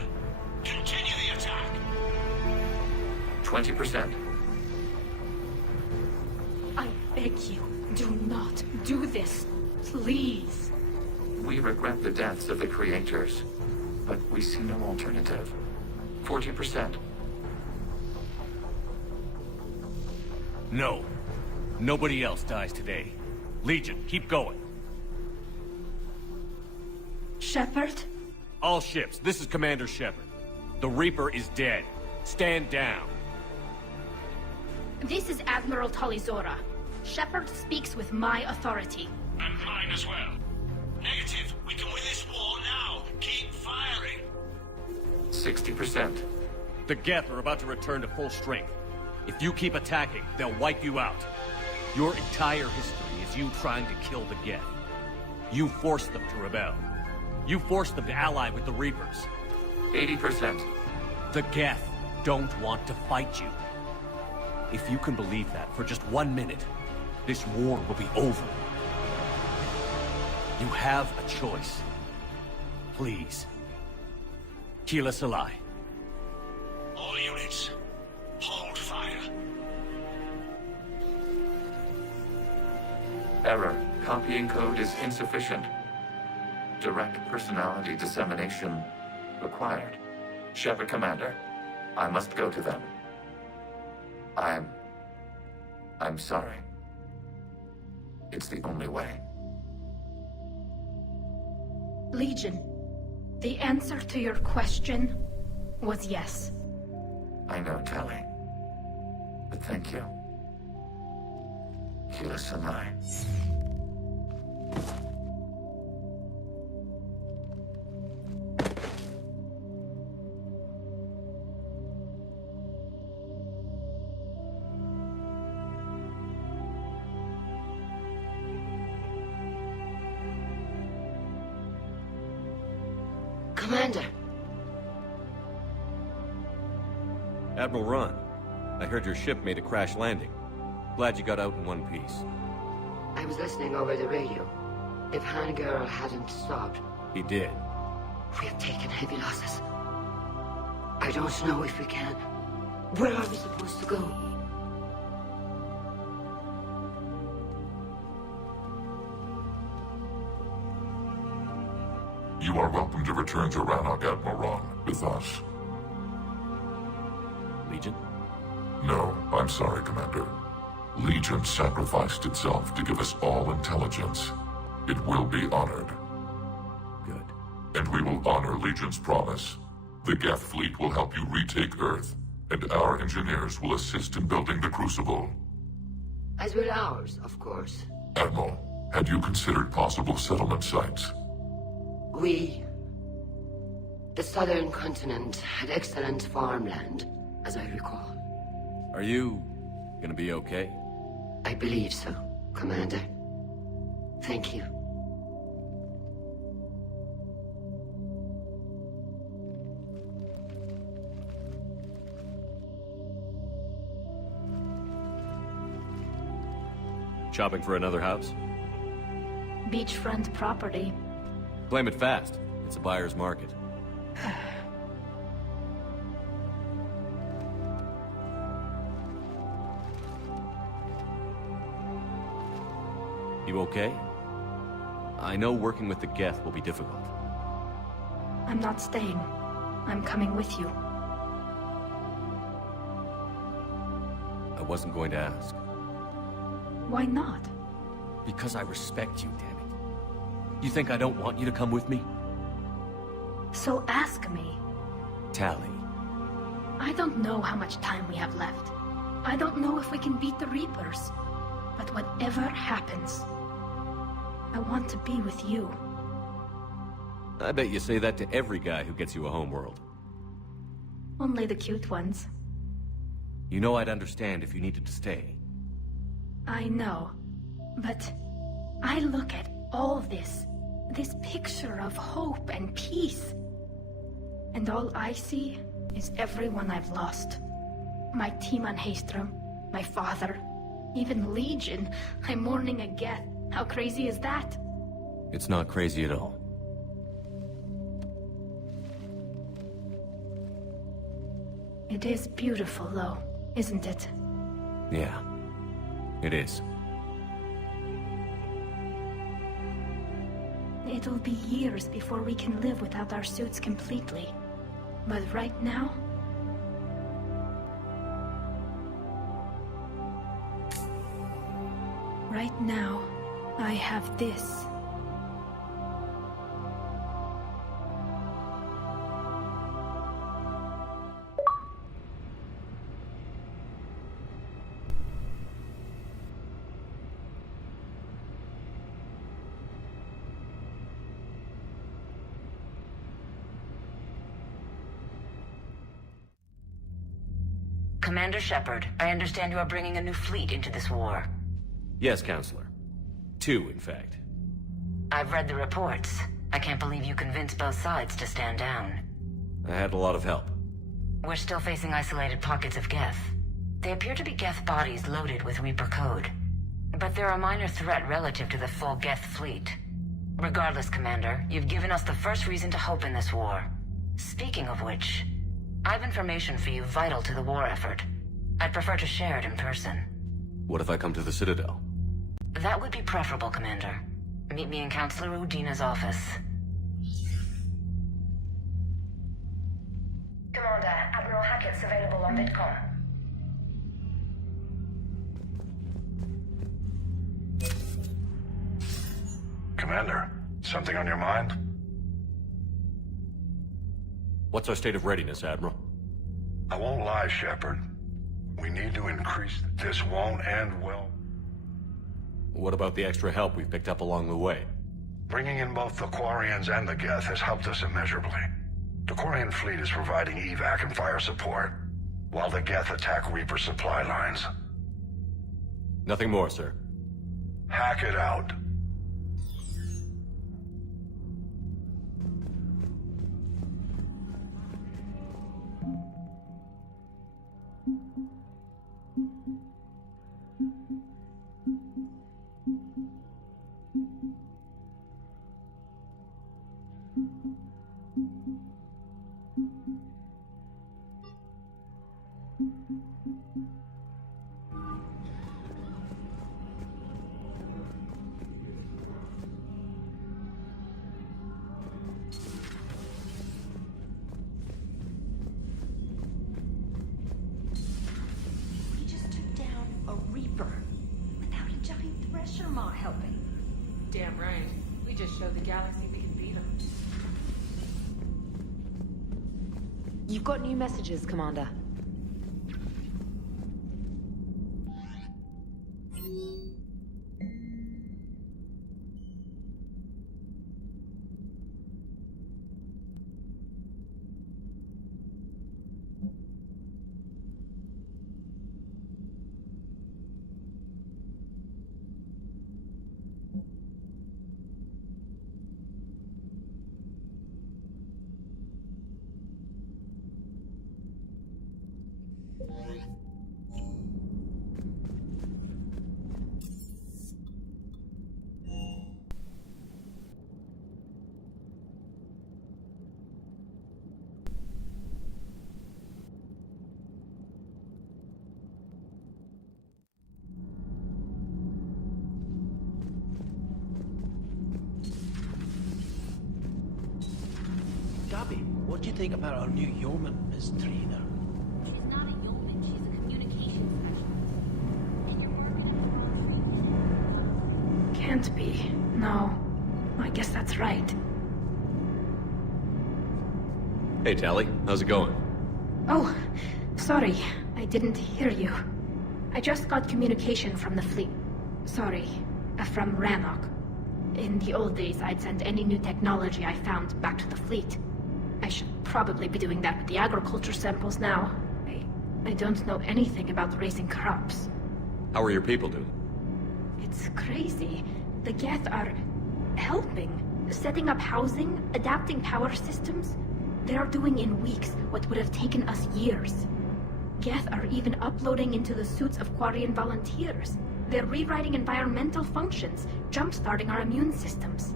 Continue the attack. 20%. I beg you, do not do this. Please. We regret the deaths of the Creators, but we see no alternative. 40%. No. Nobody else dies today. Legion, keep going. Shepard? All ships, this is Commander Shepard. The Reaper is dead. Stand down. This is Admiral Tali'Zorah. Shepard speaks with my authority. And mine as well. Negative. We can win this war now. Keep firing. 60%. The Geth are about to return to full strength. If you keep attacking, they'll wipe you out. Your entire history is you trying to kill the Geth. You forced them to rebel. You forced them to ally with the Reapers. 80%. The Geth don't want to fight you. If you can believe that for just 1 minute, this war will be over. You have a choice. Please. Keelah Se'lai. All units, hold fire. Error. Copying code is insufficient. Direct personality dissemination required. Shepard, Commander, I must go to them. I'm sorry. It's the only way. Legion, the answer to your question was yes. I know, Tali. But thank you. Keelah Se'lai. Commander. Admiral Ron, I heard your ship made a crash landing. Glad you got out in one piece. I was listening over the radio. If Hangirl hadn't stopped, He did. we have taken heavy losses. I don't know if we can. Where are we supposed to go? You are welcome to return to Rannoch, Admiral Ron, with us. Legion? No, I'm sorry, Commander. Legion sacrificed itself to give us all intelligence. It will be honored. Good. And we will honor Legion's promise. The Geth fleet will help you retake Earth, and our engineers will assist in building the Crucible. As will ours, of course. Admiral, had you considered possible settlement sites? The southern continent had excellent farmland, as I recall. Are you gonna be okay? I believe so, Commander. Thank you. Shopping for another house? Beachfront property. Claim it fast. It's a buyer's market. You okay? I know working with the Geth will be difficult. I'm not staying. I'm coming with you. I wasn't going to ask. Why not? Because I respect you, damn it. You think I don't want you to come with me? So ask me. Tali. I don't know how much time we have left. I don't know if we can beat the Reapers. But whatever happens, I want to be with you. I bet you say that to every guy who gets you a homeworld. Only the cute ones. You know I'd understand if you needed to stay. I know. But I look at all this picture of hope and peace. And all I see is everyone I've lost. My team on Haestrom, my father, even Legion. I'm mourning a Geth. How crazy is that? It's not crazy at all. It is beautiful, though, isn't it? Yeah, it is. It'll be years before we can live without our suits completely. But right now... Right now, I have this. Commander Shepard, I understand you are bringing a new fleet into this war. Yes, Counselor. 2, in fact. I've read the reports. I can't believe you convinced both sides to stand down. I had a lot of help. We're still facing isolated pockets of Geth. They appear to be Geth bodies loaded with Reaper code. But they're a minor threat relative to the full Geth fleet. Regardless, Commander, you've given us the first reason to hope in this war. Speaking of which, I've information for you vital to the war effort. I'd prefer to share it in person. What if I come to the Citadel? That would be preferable, Commander. Meet me in Counselor Udina's office. Commander, Admiral Hackett's available on VidCom. Commander, something on your mind? What's our state of readiness, Admiral? I won't lie, Shepard. We need to increase. This won't end well. What about the extra help we've picked up along the way? Bringing in both the Quarians and the Geth has helped us immeasurably. The Quarian fleet is providing evac and fire support, while the Geth attack Reaper supply lines. Nothing more, sir. Hack it out. We just took down a Reaper without a giant Thresher Maw helping. Damn right. We just showed the galaxy we can beat them. You've got new messages, Commander. do you think about our new yeoman, Miss Trina? She's not a yeoman, she's a communications specialist. And you're working Can't be. No. I guess that's right. Hey, Tally. How's it going? Oh, sorry. I didn't hear you. I just got communication from the fleet. Sorry. From Rannoch. In the old days, I'd send any new technology I found back to the fleet. I should probably be doing that with the agriculture samples now. I don't know anything about raising crops. How are your people doing? It's crazy. The Geth are helping. Setting up housing, adapting power systems. They are doing in weeks what would have taken us years. Geth are even uploading into the suits of Quarian volunteers. They're rewriting environmental functions, jump-starting our immune systems.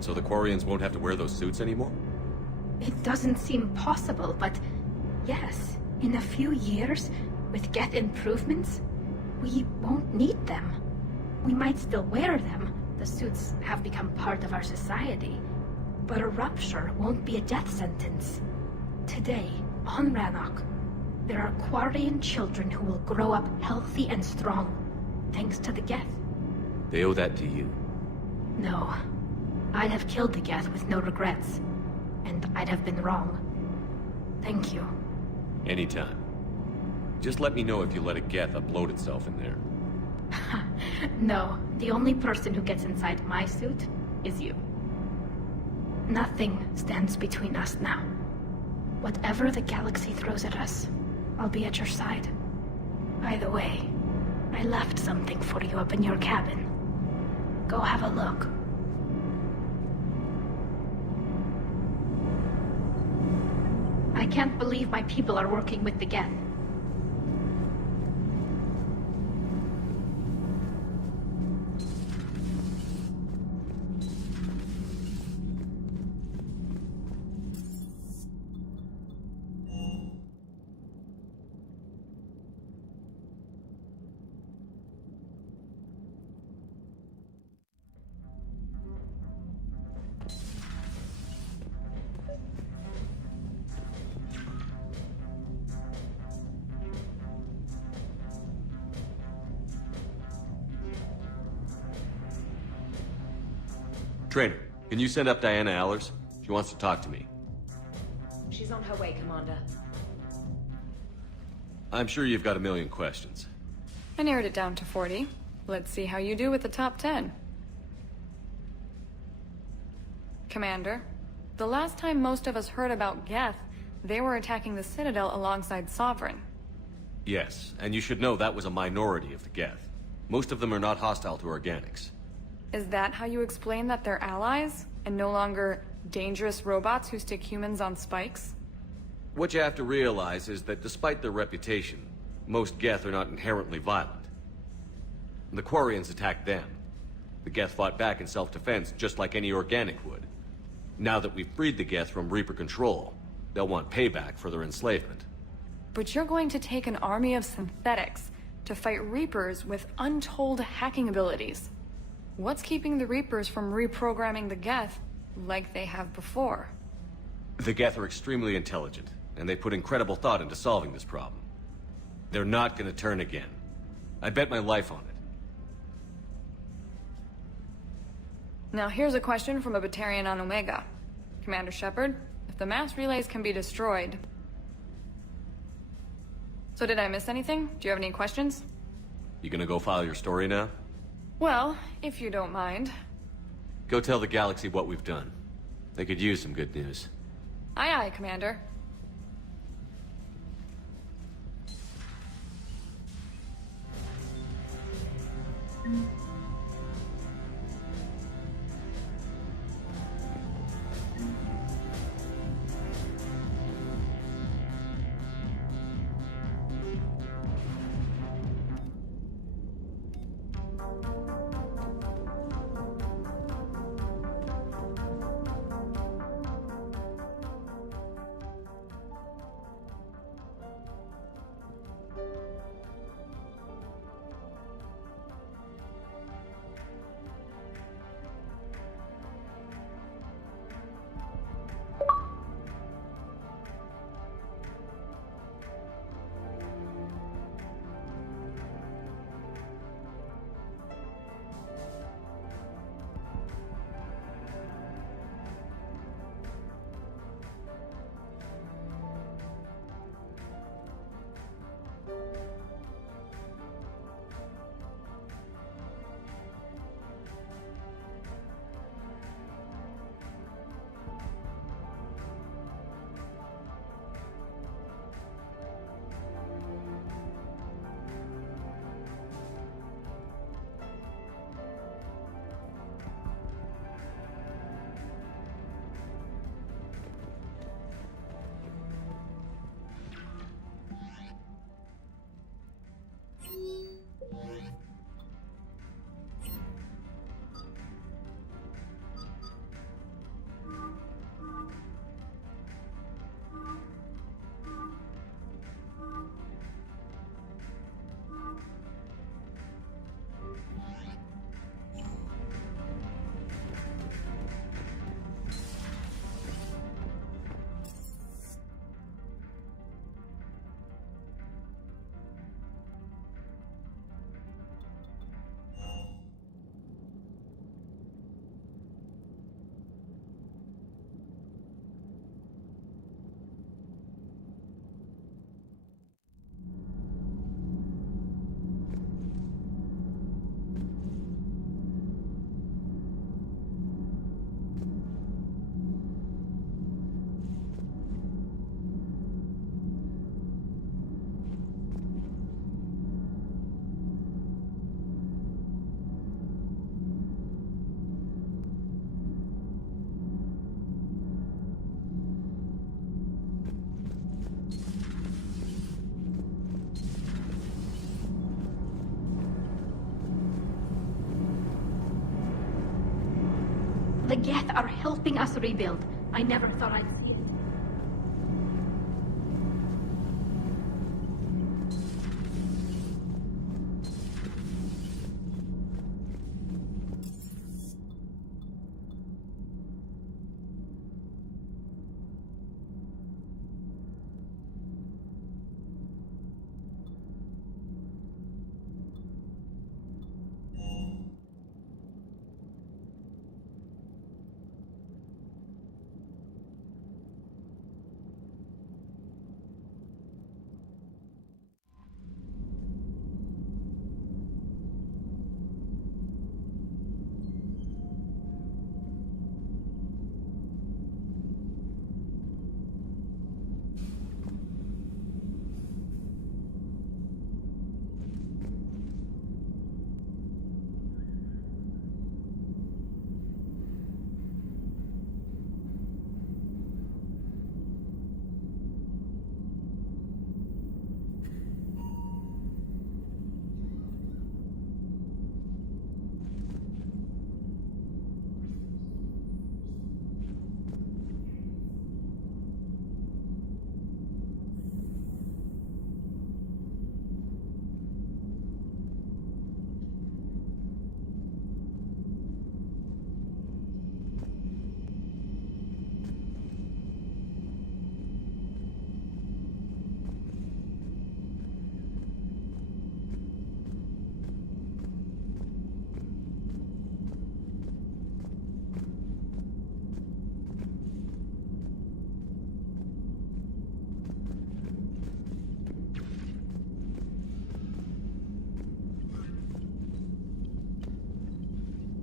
So the Quarians won't have to wear those suits anymore? It doesn't seem possible, but yes, in a few years, with Geth improvements, we won't need them. We might still wear them. The suits have become part of our society. But a rupture won't be a death sentence. Today, on Rannoch, there are Quarian children who will grow up healthy and strong, thanks to the Geth. They owe that to you. No. I'd have killed the Geth with no regrets. And I'd have been wrong. Thank you. Anytime. Just let me know if you let a Geth upload itself in there. No, the only person who gets inside my suit is you. Nothing stands between us now. Whatever the galaxy throws at us, I'll be at your side. By the way, I left something for you up in your cabin. Go have a look. I can't believe my people are working with the Geth. Trainer, can you send up Diana Allers? She wants to talk to me. She's on her way, Commander. I'm sure you've got a million questions. I narrowed it down to 40. Let's see how you do with the top 10. Commander, the last time most of us heard about Geth, they were attacking the Citadel alongside Sovereign. Yes, and you should know that was a minority of the Geth. Most of them are not hostile to organics. Is that how you explain that they're allies, and no longer dangerous robots who stick humans on spikes? What you have to realize is that despite their reputation, most Geth are not inherently violent. The Quarians attacked them. The Geth fought back in self-defense just like any organic would. Now that we've freed the Geth from Reaper control, they'll want payback for their enslavement. But you're going to take an army of synthetics to fight Reapers with untold hacking abilities. What's keeping the Reapers from reprogramming the Geth like they have before? The Geth are extremely intelligent, and they put incredible thought into solving this problem. They're not gonna turn again. I bet my life on it. Now here's a question from a Batarian on Omega. Commander Shepard, if the mass relays can be destroyed... So did I miss anything? Do you have any questions? You gonna go file your story now? Well, if you don't mind. Go tell the galaxy what we've done. They could use some good news. Aye aye, Commander. The Geth are helping us rebuild. I never thought I'd see it.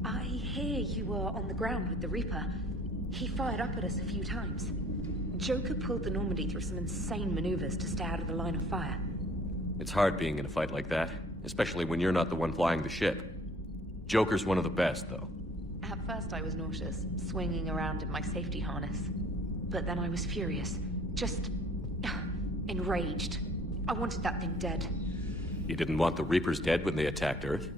I hear you were on the ground with the Reaper. He fired up at us a few times. Joker pulled the Normandy through some insane maneuvers to stay out of the line of fire. It's hard being in a fight like that, especially when you're not the one flying the ship. Joker's one of the best, though. At first I was nauseous, swinging around in my safety harness. But then I was furious. Just... enraged. I wanted that thing dead. You didn't want the Reapers dead when they attacked Earth?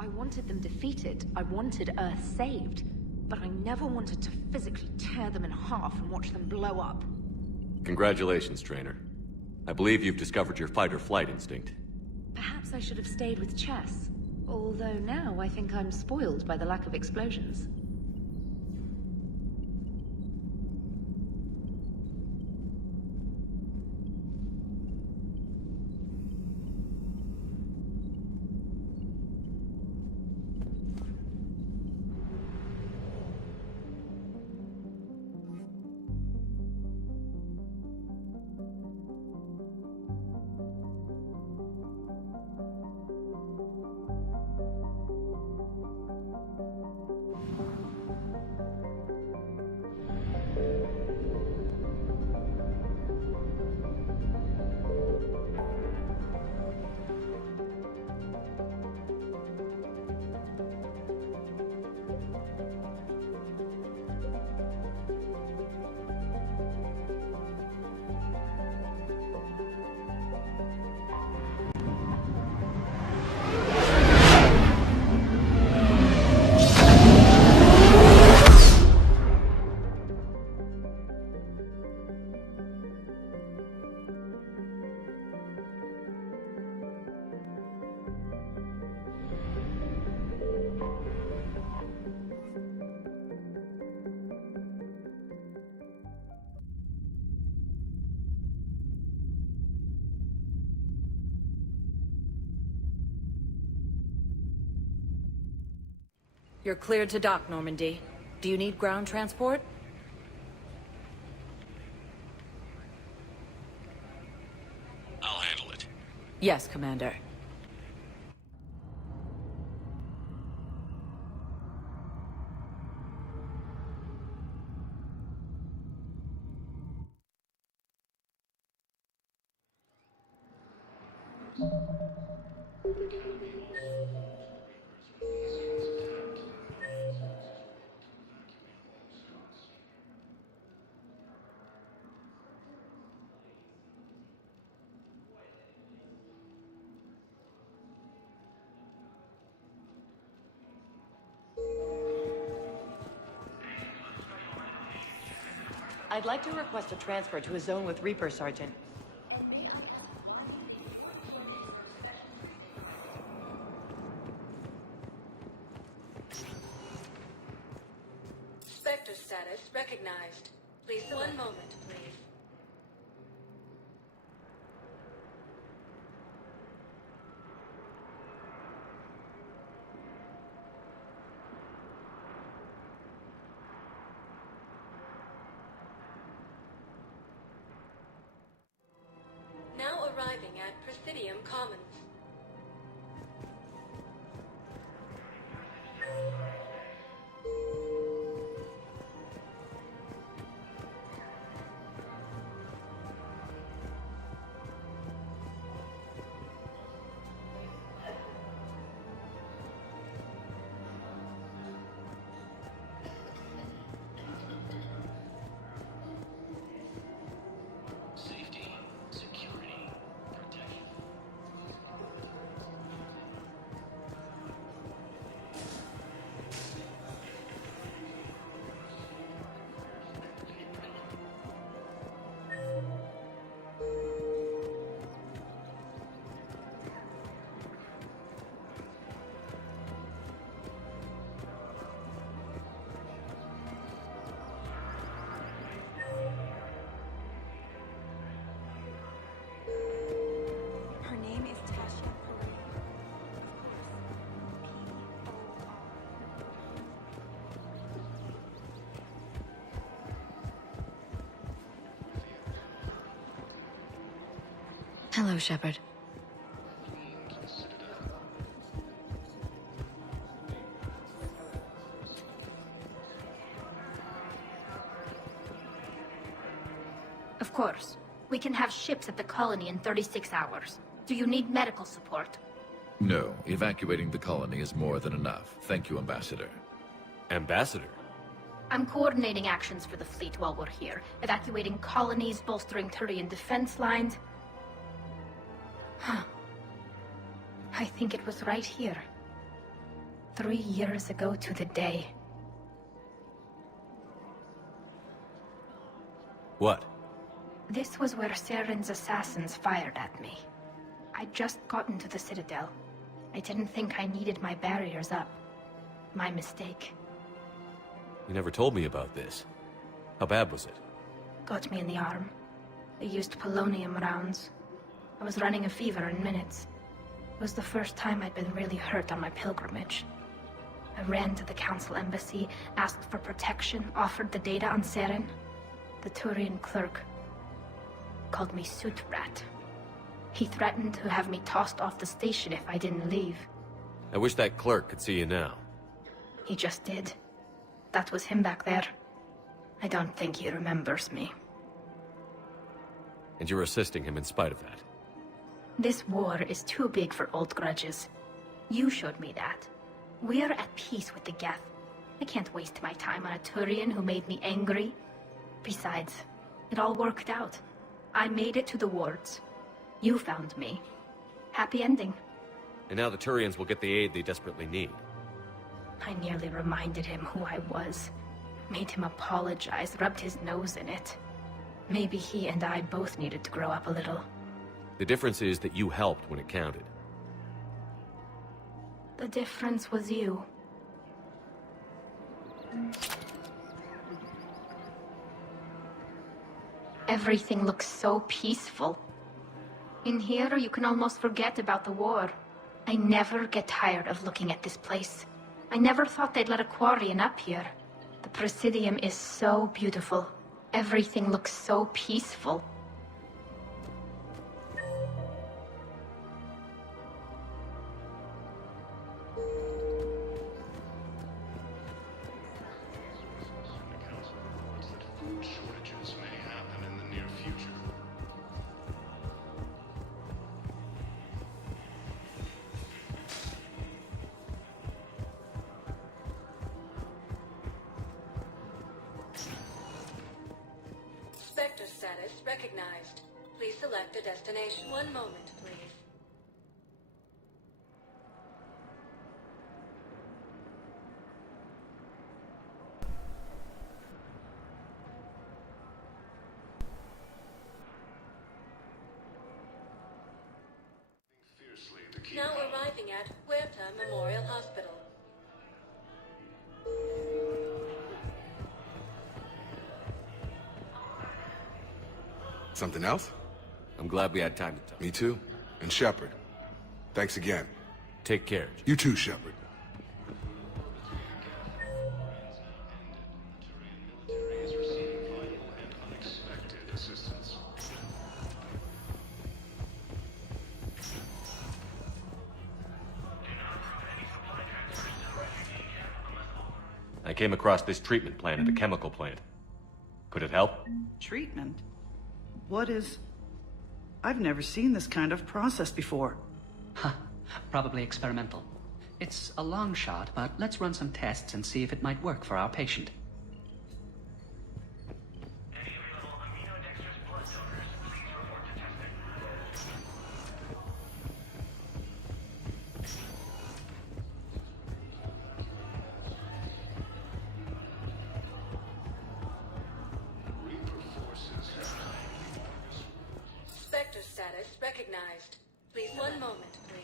I wanted them defeated. I wanted Earth saved. But I never wanted to physically tear them in half and watch them blow up. Congratulations, Trainer. I believe you've discovered your fight-or-flight instinct. Perhaps I should have stayed with chess. Although now I think I'm spoiled by the lack of explosions. You're cleared to dock, Normandy. Do you need ground transport? I'll handle it. Yes, Commander. I'd like to request a transfer to a zone with Reaper, Sergeant. Spectre status recognized. Please, one moment, please. Now arriving at Presidium Commons. Safety, security, protection. Her name is Tasha Pereira. Hello, Shepard. Of course. We can have ships at the colony in 36 hours. Do you need medical support? No, evacuating the colony is more than enough. Thank you, Ambassador. Ambassador? I'm coordinating actions for the fleet while we're here. Evacuating colonies, bolstering Turian defense lines. Huh. I think it was right here. 3 years ago to the day. What? This was where Saren's assassins fired at me. I'd just gotten to the Citadel. I didn't think I needed my barriers up. My mistake. You never told me about this. How bad was it? Got me in the arm. They used polonium rounds. I was running a fever in minutes. It was the first time I'd been really hurt on my pilgrimage. I ran to the Council embassy, asked for protection, offered the data on Saren. The Turian clerk called me Suit Rat. He threatened to have me tossed off the station if I didn't leave. I wish that clerk could see you now. He just did. That was him back there. I don't think he remembers me. And you're assisting him in spite of that. This war is too big for old grudges. You showed me that. We're at peace with the Geth. I can't waste my time on a Turian who made me angry. Besides, it all worked out. I made it to the wards. You found me. Happy ending. And now the Turians will get the aid they desperately need. I nearly reminded him who I was. Made him apologize, rubbed his nose in it. Maybe he and I both needed to grow up a little. The difference is that you helped when it counted. The difference was you. Everything looks so peaceful. In here, you can almost forget about the war. I never get tired of looking at this place. I never thought they'd let a Quarian up here. The Presidium is so beautiful. Everything looks so peaceful. Food shortages may happen in the near future. Spectre status recognized. Please select a destination. One moment, please. at Huerta Memorial Hospital. Something else? I'm glad we had time to talk. Me too. And Shepard, thanks again. Take care. You too, Shepard. I came across this treatment plant at a chemical plant. Could it help? Treatment? What is... I've never seen this kind of process before. Huh. Probably experimental. It's a long shot, but let's run some tests and see if it might work for our patient. Spectre status recognized. Please, one moment, please.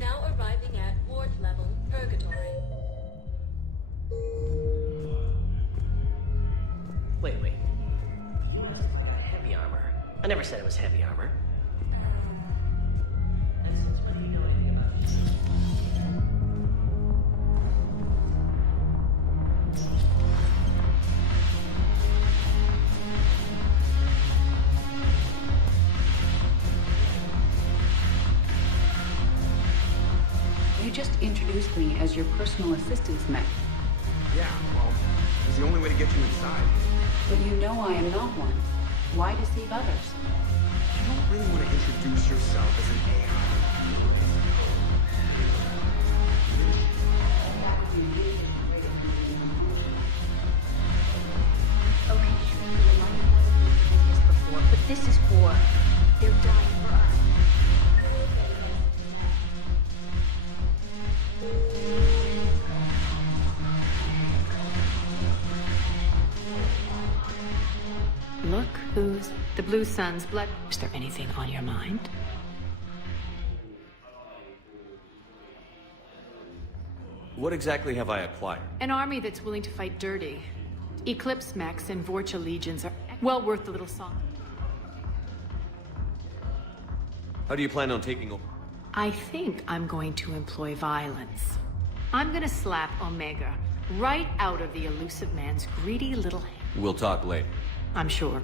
Now arriving at ward level purgatory. Wait. You must have got heavy armor. I never said it was heavy armor. And since when do you know anything about You just introduced me as your personal assistance mech. Yeah, well, it's the only way to get you inside. But you know I am not one. Why deceive others? You don't really want to introduce yourself as an Okay, sure, you might have seen this before, but this is war. They're dying for us. Look who's the Blue Sun's blood. Is there anything on your mind? What exactly have I acquired? An army that's willing to fight dirty. Eclipse mechs and Vorcha legions are well worth the little song. How do you plan on taking over? I think I'm going to employ violence. I'm gonna slap Omega right out of the elusive man's greedy little hand. We'll talk later. I'm sure.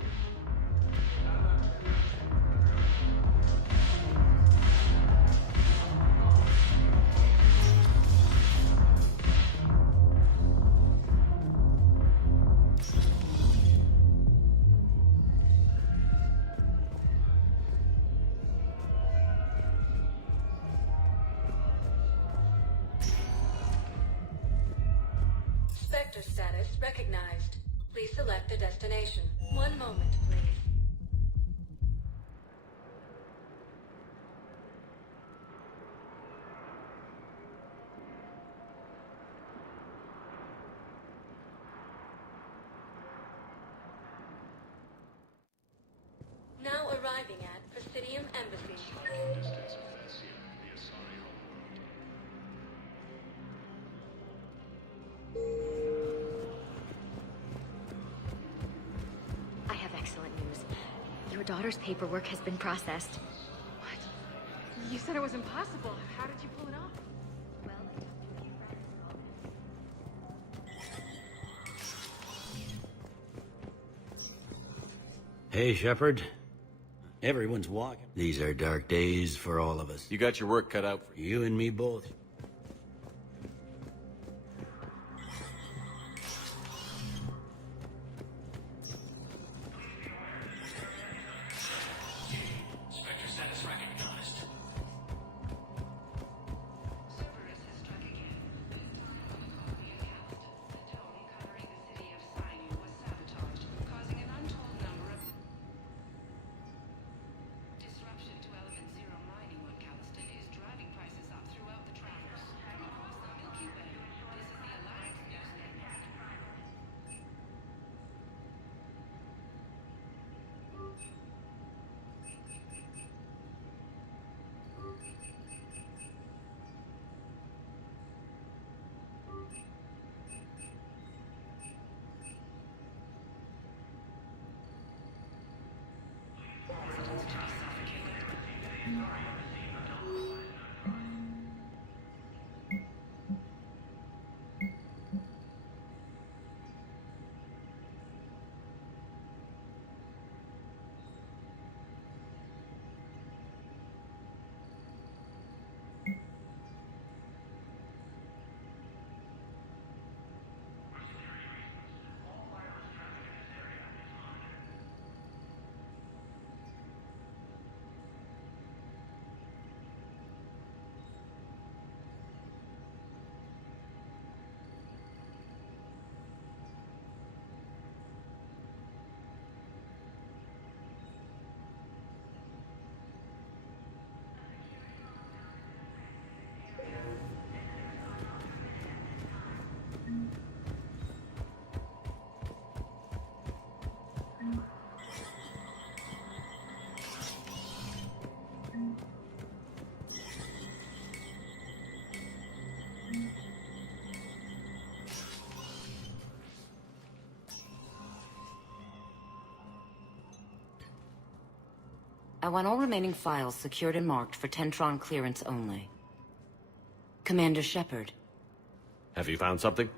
Spectre status recognized. Please select a destination. One moment, please. Now arriving at Presidium Embassy. I have excellent news. Your daughter's paperwork has been processed. What? You said it was impossible. How did you pull it off? Hey, Shepard. Everyone's walking. These are dark days for all of us. You got your work cut out for you. You and me both. Spectre status recognized. Cerberus has struck again. The tunnel covering the city of Sinew was sabotaged, causing an untold number of disruption to Element Zero mining on Calliston is driving prices up throughout the track. I want all remaining files secured and marked for Tentron clearance only. Commander Shepard. Have you found something?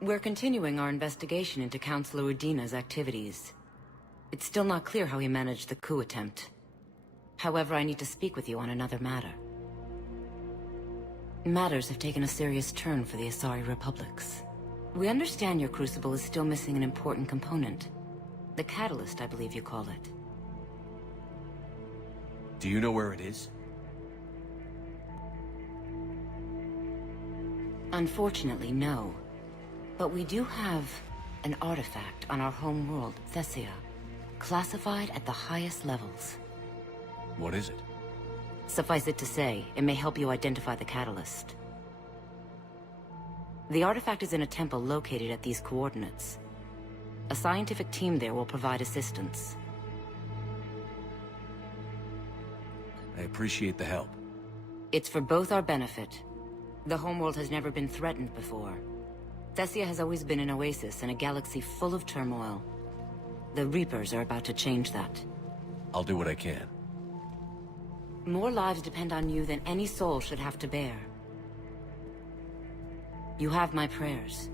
We're continuing our investigation into Councilor Udina's activities. It's still not clear how he managed the coup attempt. However, I need to speak with you on another matter. Matters have taken a serious turn for the Asari Republics. We understand your crucible is still missing an important component. The catalyst, I believe you call it. Do you know where it is? Unfortunately, no. But we do have an artifact on our home world, Thessia, classified at the highest levels. What is it? Suffice it to say, it may help you identify the catalyst. The artifact is in a temple located at these coordinates. A scientific team there will provide assistance. I appreciate the help. It's for both our benefit. The homeworld has never been threatened before. Thessia has always been an oasis in a galaxy full of turmoil. The Reapers are about to change that. I'll do what I can. More lives depend on you than any soul should have to bear. You have my prayers.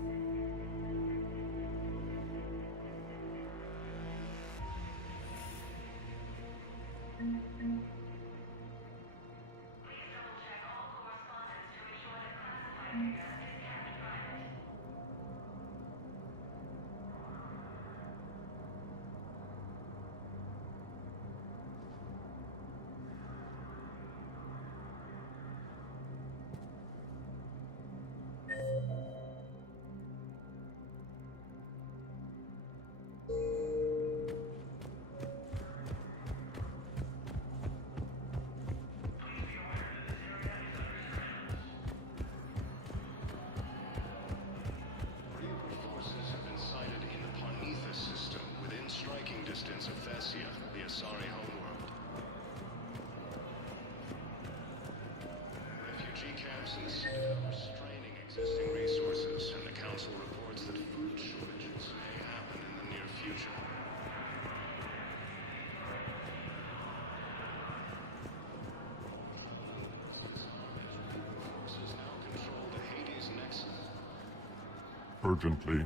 Urgently.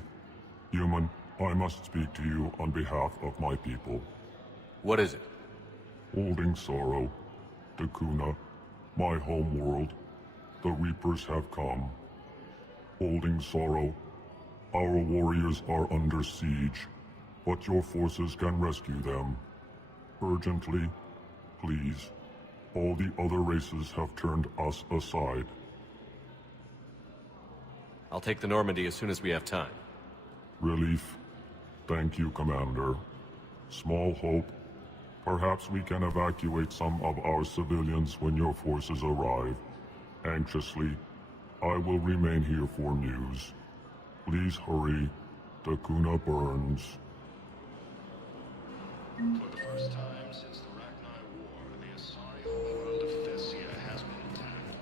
Human, I must speak to you on behalf of my people. What is it? Holding Sorrow, Dakuna, my home world, the Reapers have come. Holding Sorrow, our warriors are under siege, but your forces can rescue them. Urgently, please. All the other races have turned us aside. I'll take the Normandy as soon as we have time. Relief. Thank you, Commander. Small hope. Perhaps we can evacuate some of our civilians when your forces arrive. Anxiously, I will remain here for news. Please hurry. Dakuna burns. For the first time since the Rachni War, the Asari homeworld of Thessia has been attacked.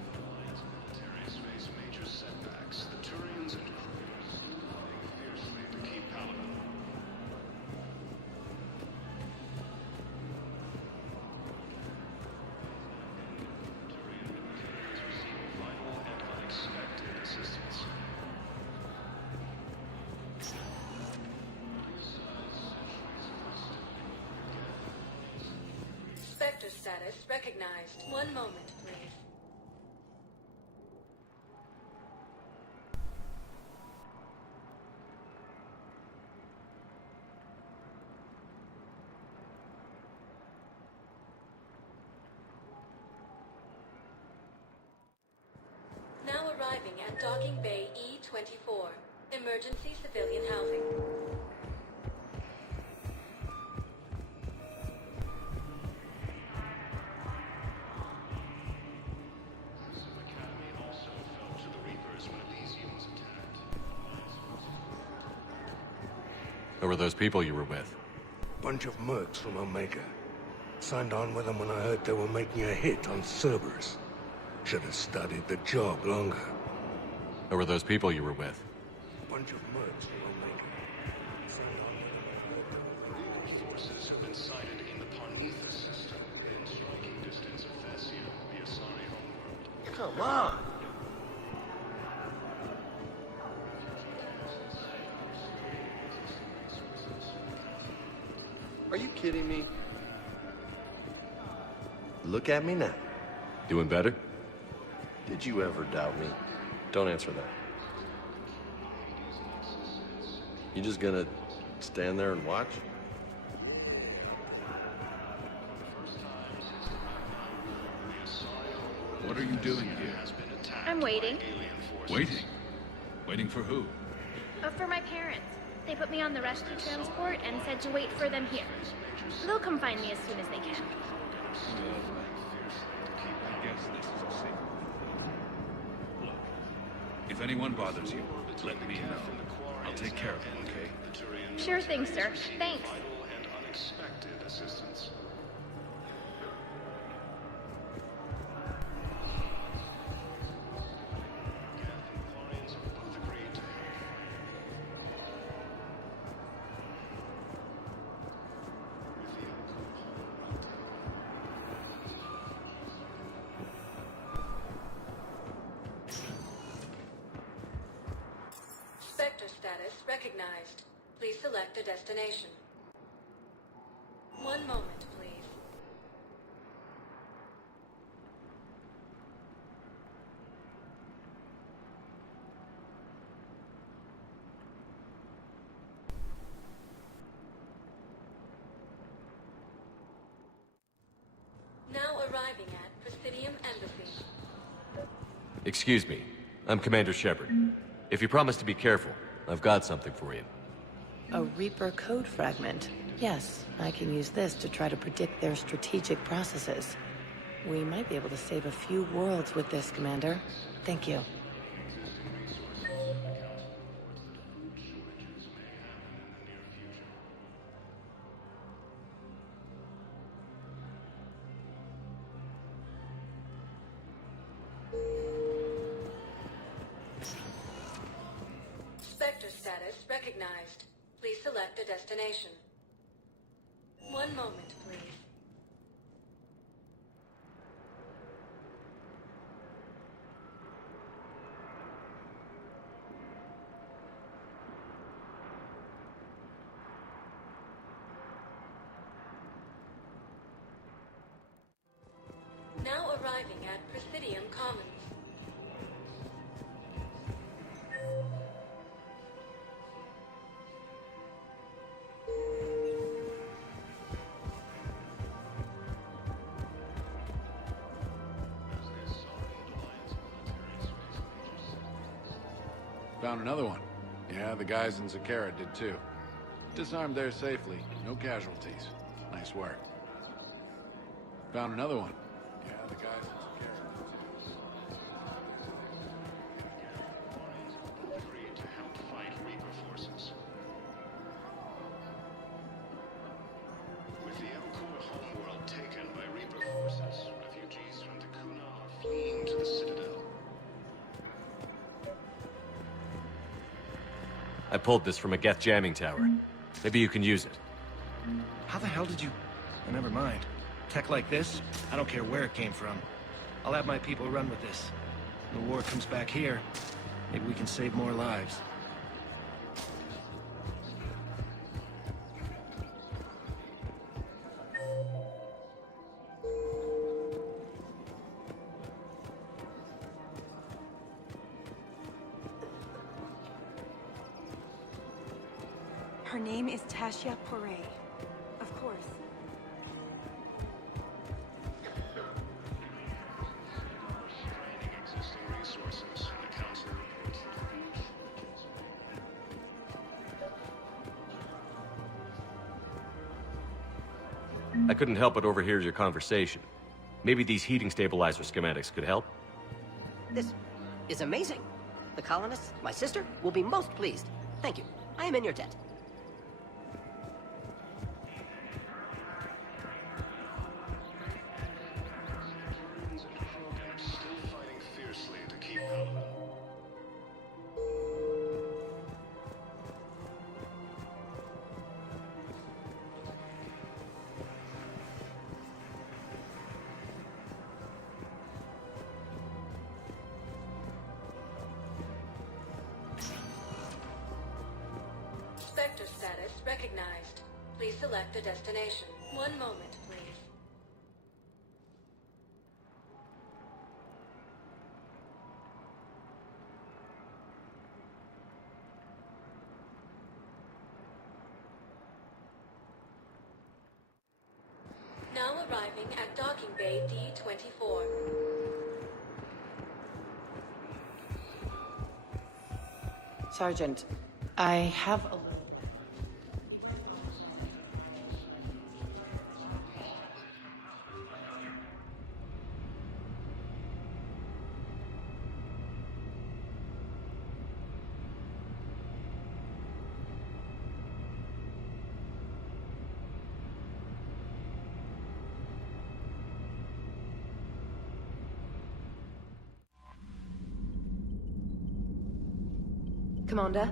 Militaries face major setbacks. The Turians and crew are still fighting fiercely to keep Paladin. Spectre status recognized. One moment, please. Now arriving at Docking Bay E-24. Emergency civilian housing. Who were those people you were with? Bunch of mercs from Omega. Signed on with them when I heard they were making a hit on Cerberus. Should have studied the job longer. Who were those people you were with? Bunch of mercs from Omega. Reaper forces have been sighted in the Parnithus system, within striking distance of Thessia, the Asari homeworld. Come on! Are you kidding me? Look at me now. Doing better? Did you ever doubt me? Don't answer that. You just gonna stand there and watch? What are you doing here? I'm waiting. Waiting? Waiting for who? For my parents. They put me on the rescue transport and said to wait for them here. They'll come find me as soon as they can. I guess this is a secret. Look, if anyone bothers you, let me know. I'll take care of them, okay? Sure thing, sir. Thanks. And unexpected assistance. Spectre status recognized. Please select a destination. One moment, please. Now arriving at Presidium Embassy. Excuse me. I'm Commander Shepard. If you promise to be careful, I've got something for you. A Reaper code fragment. Yes, I can use this to try to predict their strategic processes. We might be able to save a few worlds with this, Commander. Thank you. Spectre status recognized. Please select a destination. One moment, please. Now arriving at Presidium Commons. Found another one. Yeah, the guys in Zakara did too. Disarmed there safely. No casualties. Nice work. Found another one. Yeah, the guys in Zakara Agreed to help fight Reaper forces. With the Elcor homeworld taken by Reaper forces, refugees from Dakuna are fleeing to the Citadel. I pulled this from a Geth jamming tower. Maybe you can use it. How the hell did you... Oh, never mind. Tech like this, I don't care where it came from. I'll have my people run with this. When the war comes back here, maybe we can save more lives. Her name is Tasha Poray. Of course. Draining existing resources, and the Council reports I couldn't help but overhear your conversation. Maybe these heating stabilizer schematics could help? This is amazing. The colonists, my sister, will be most pleased. Thank you. I am in your debt. sector status recognized. Please select a destination. One moment, please. Now arriving at Docking Bay D-24. Sergeant, I have a... Commander?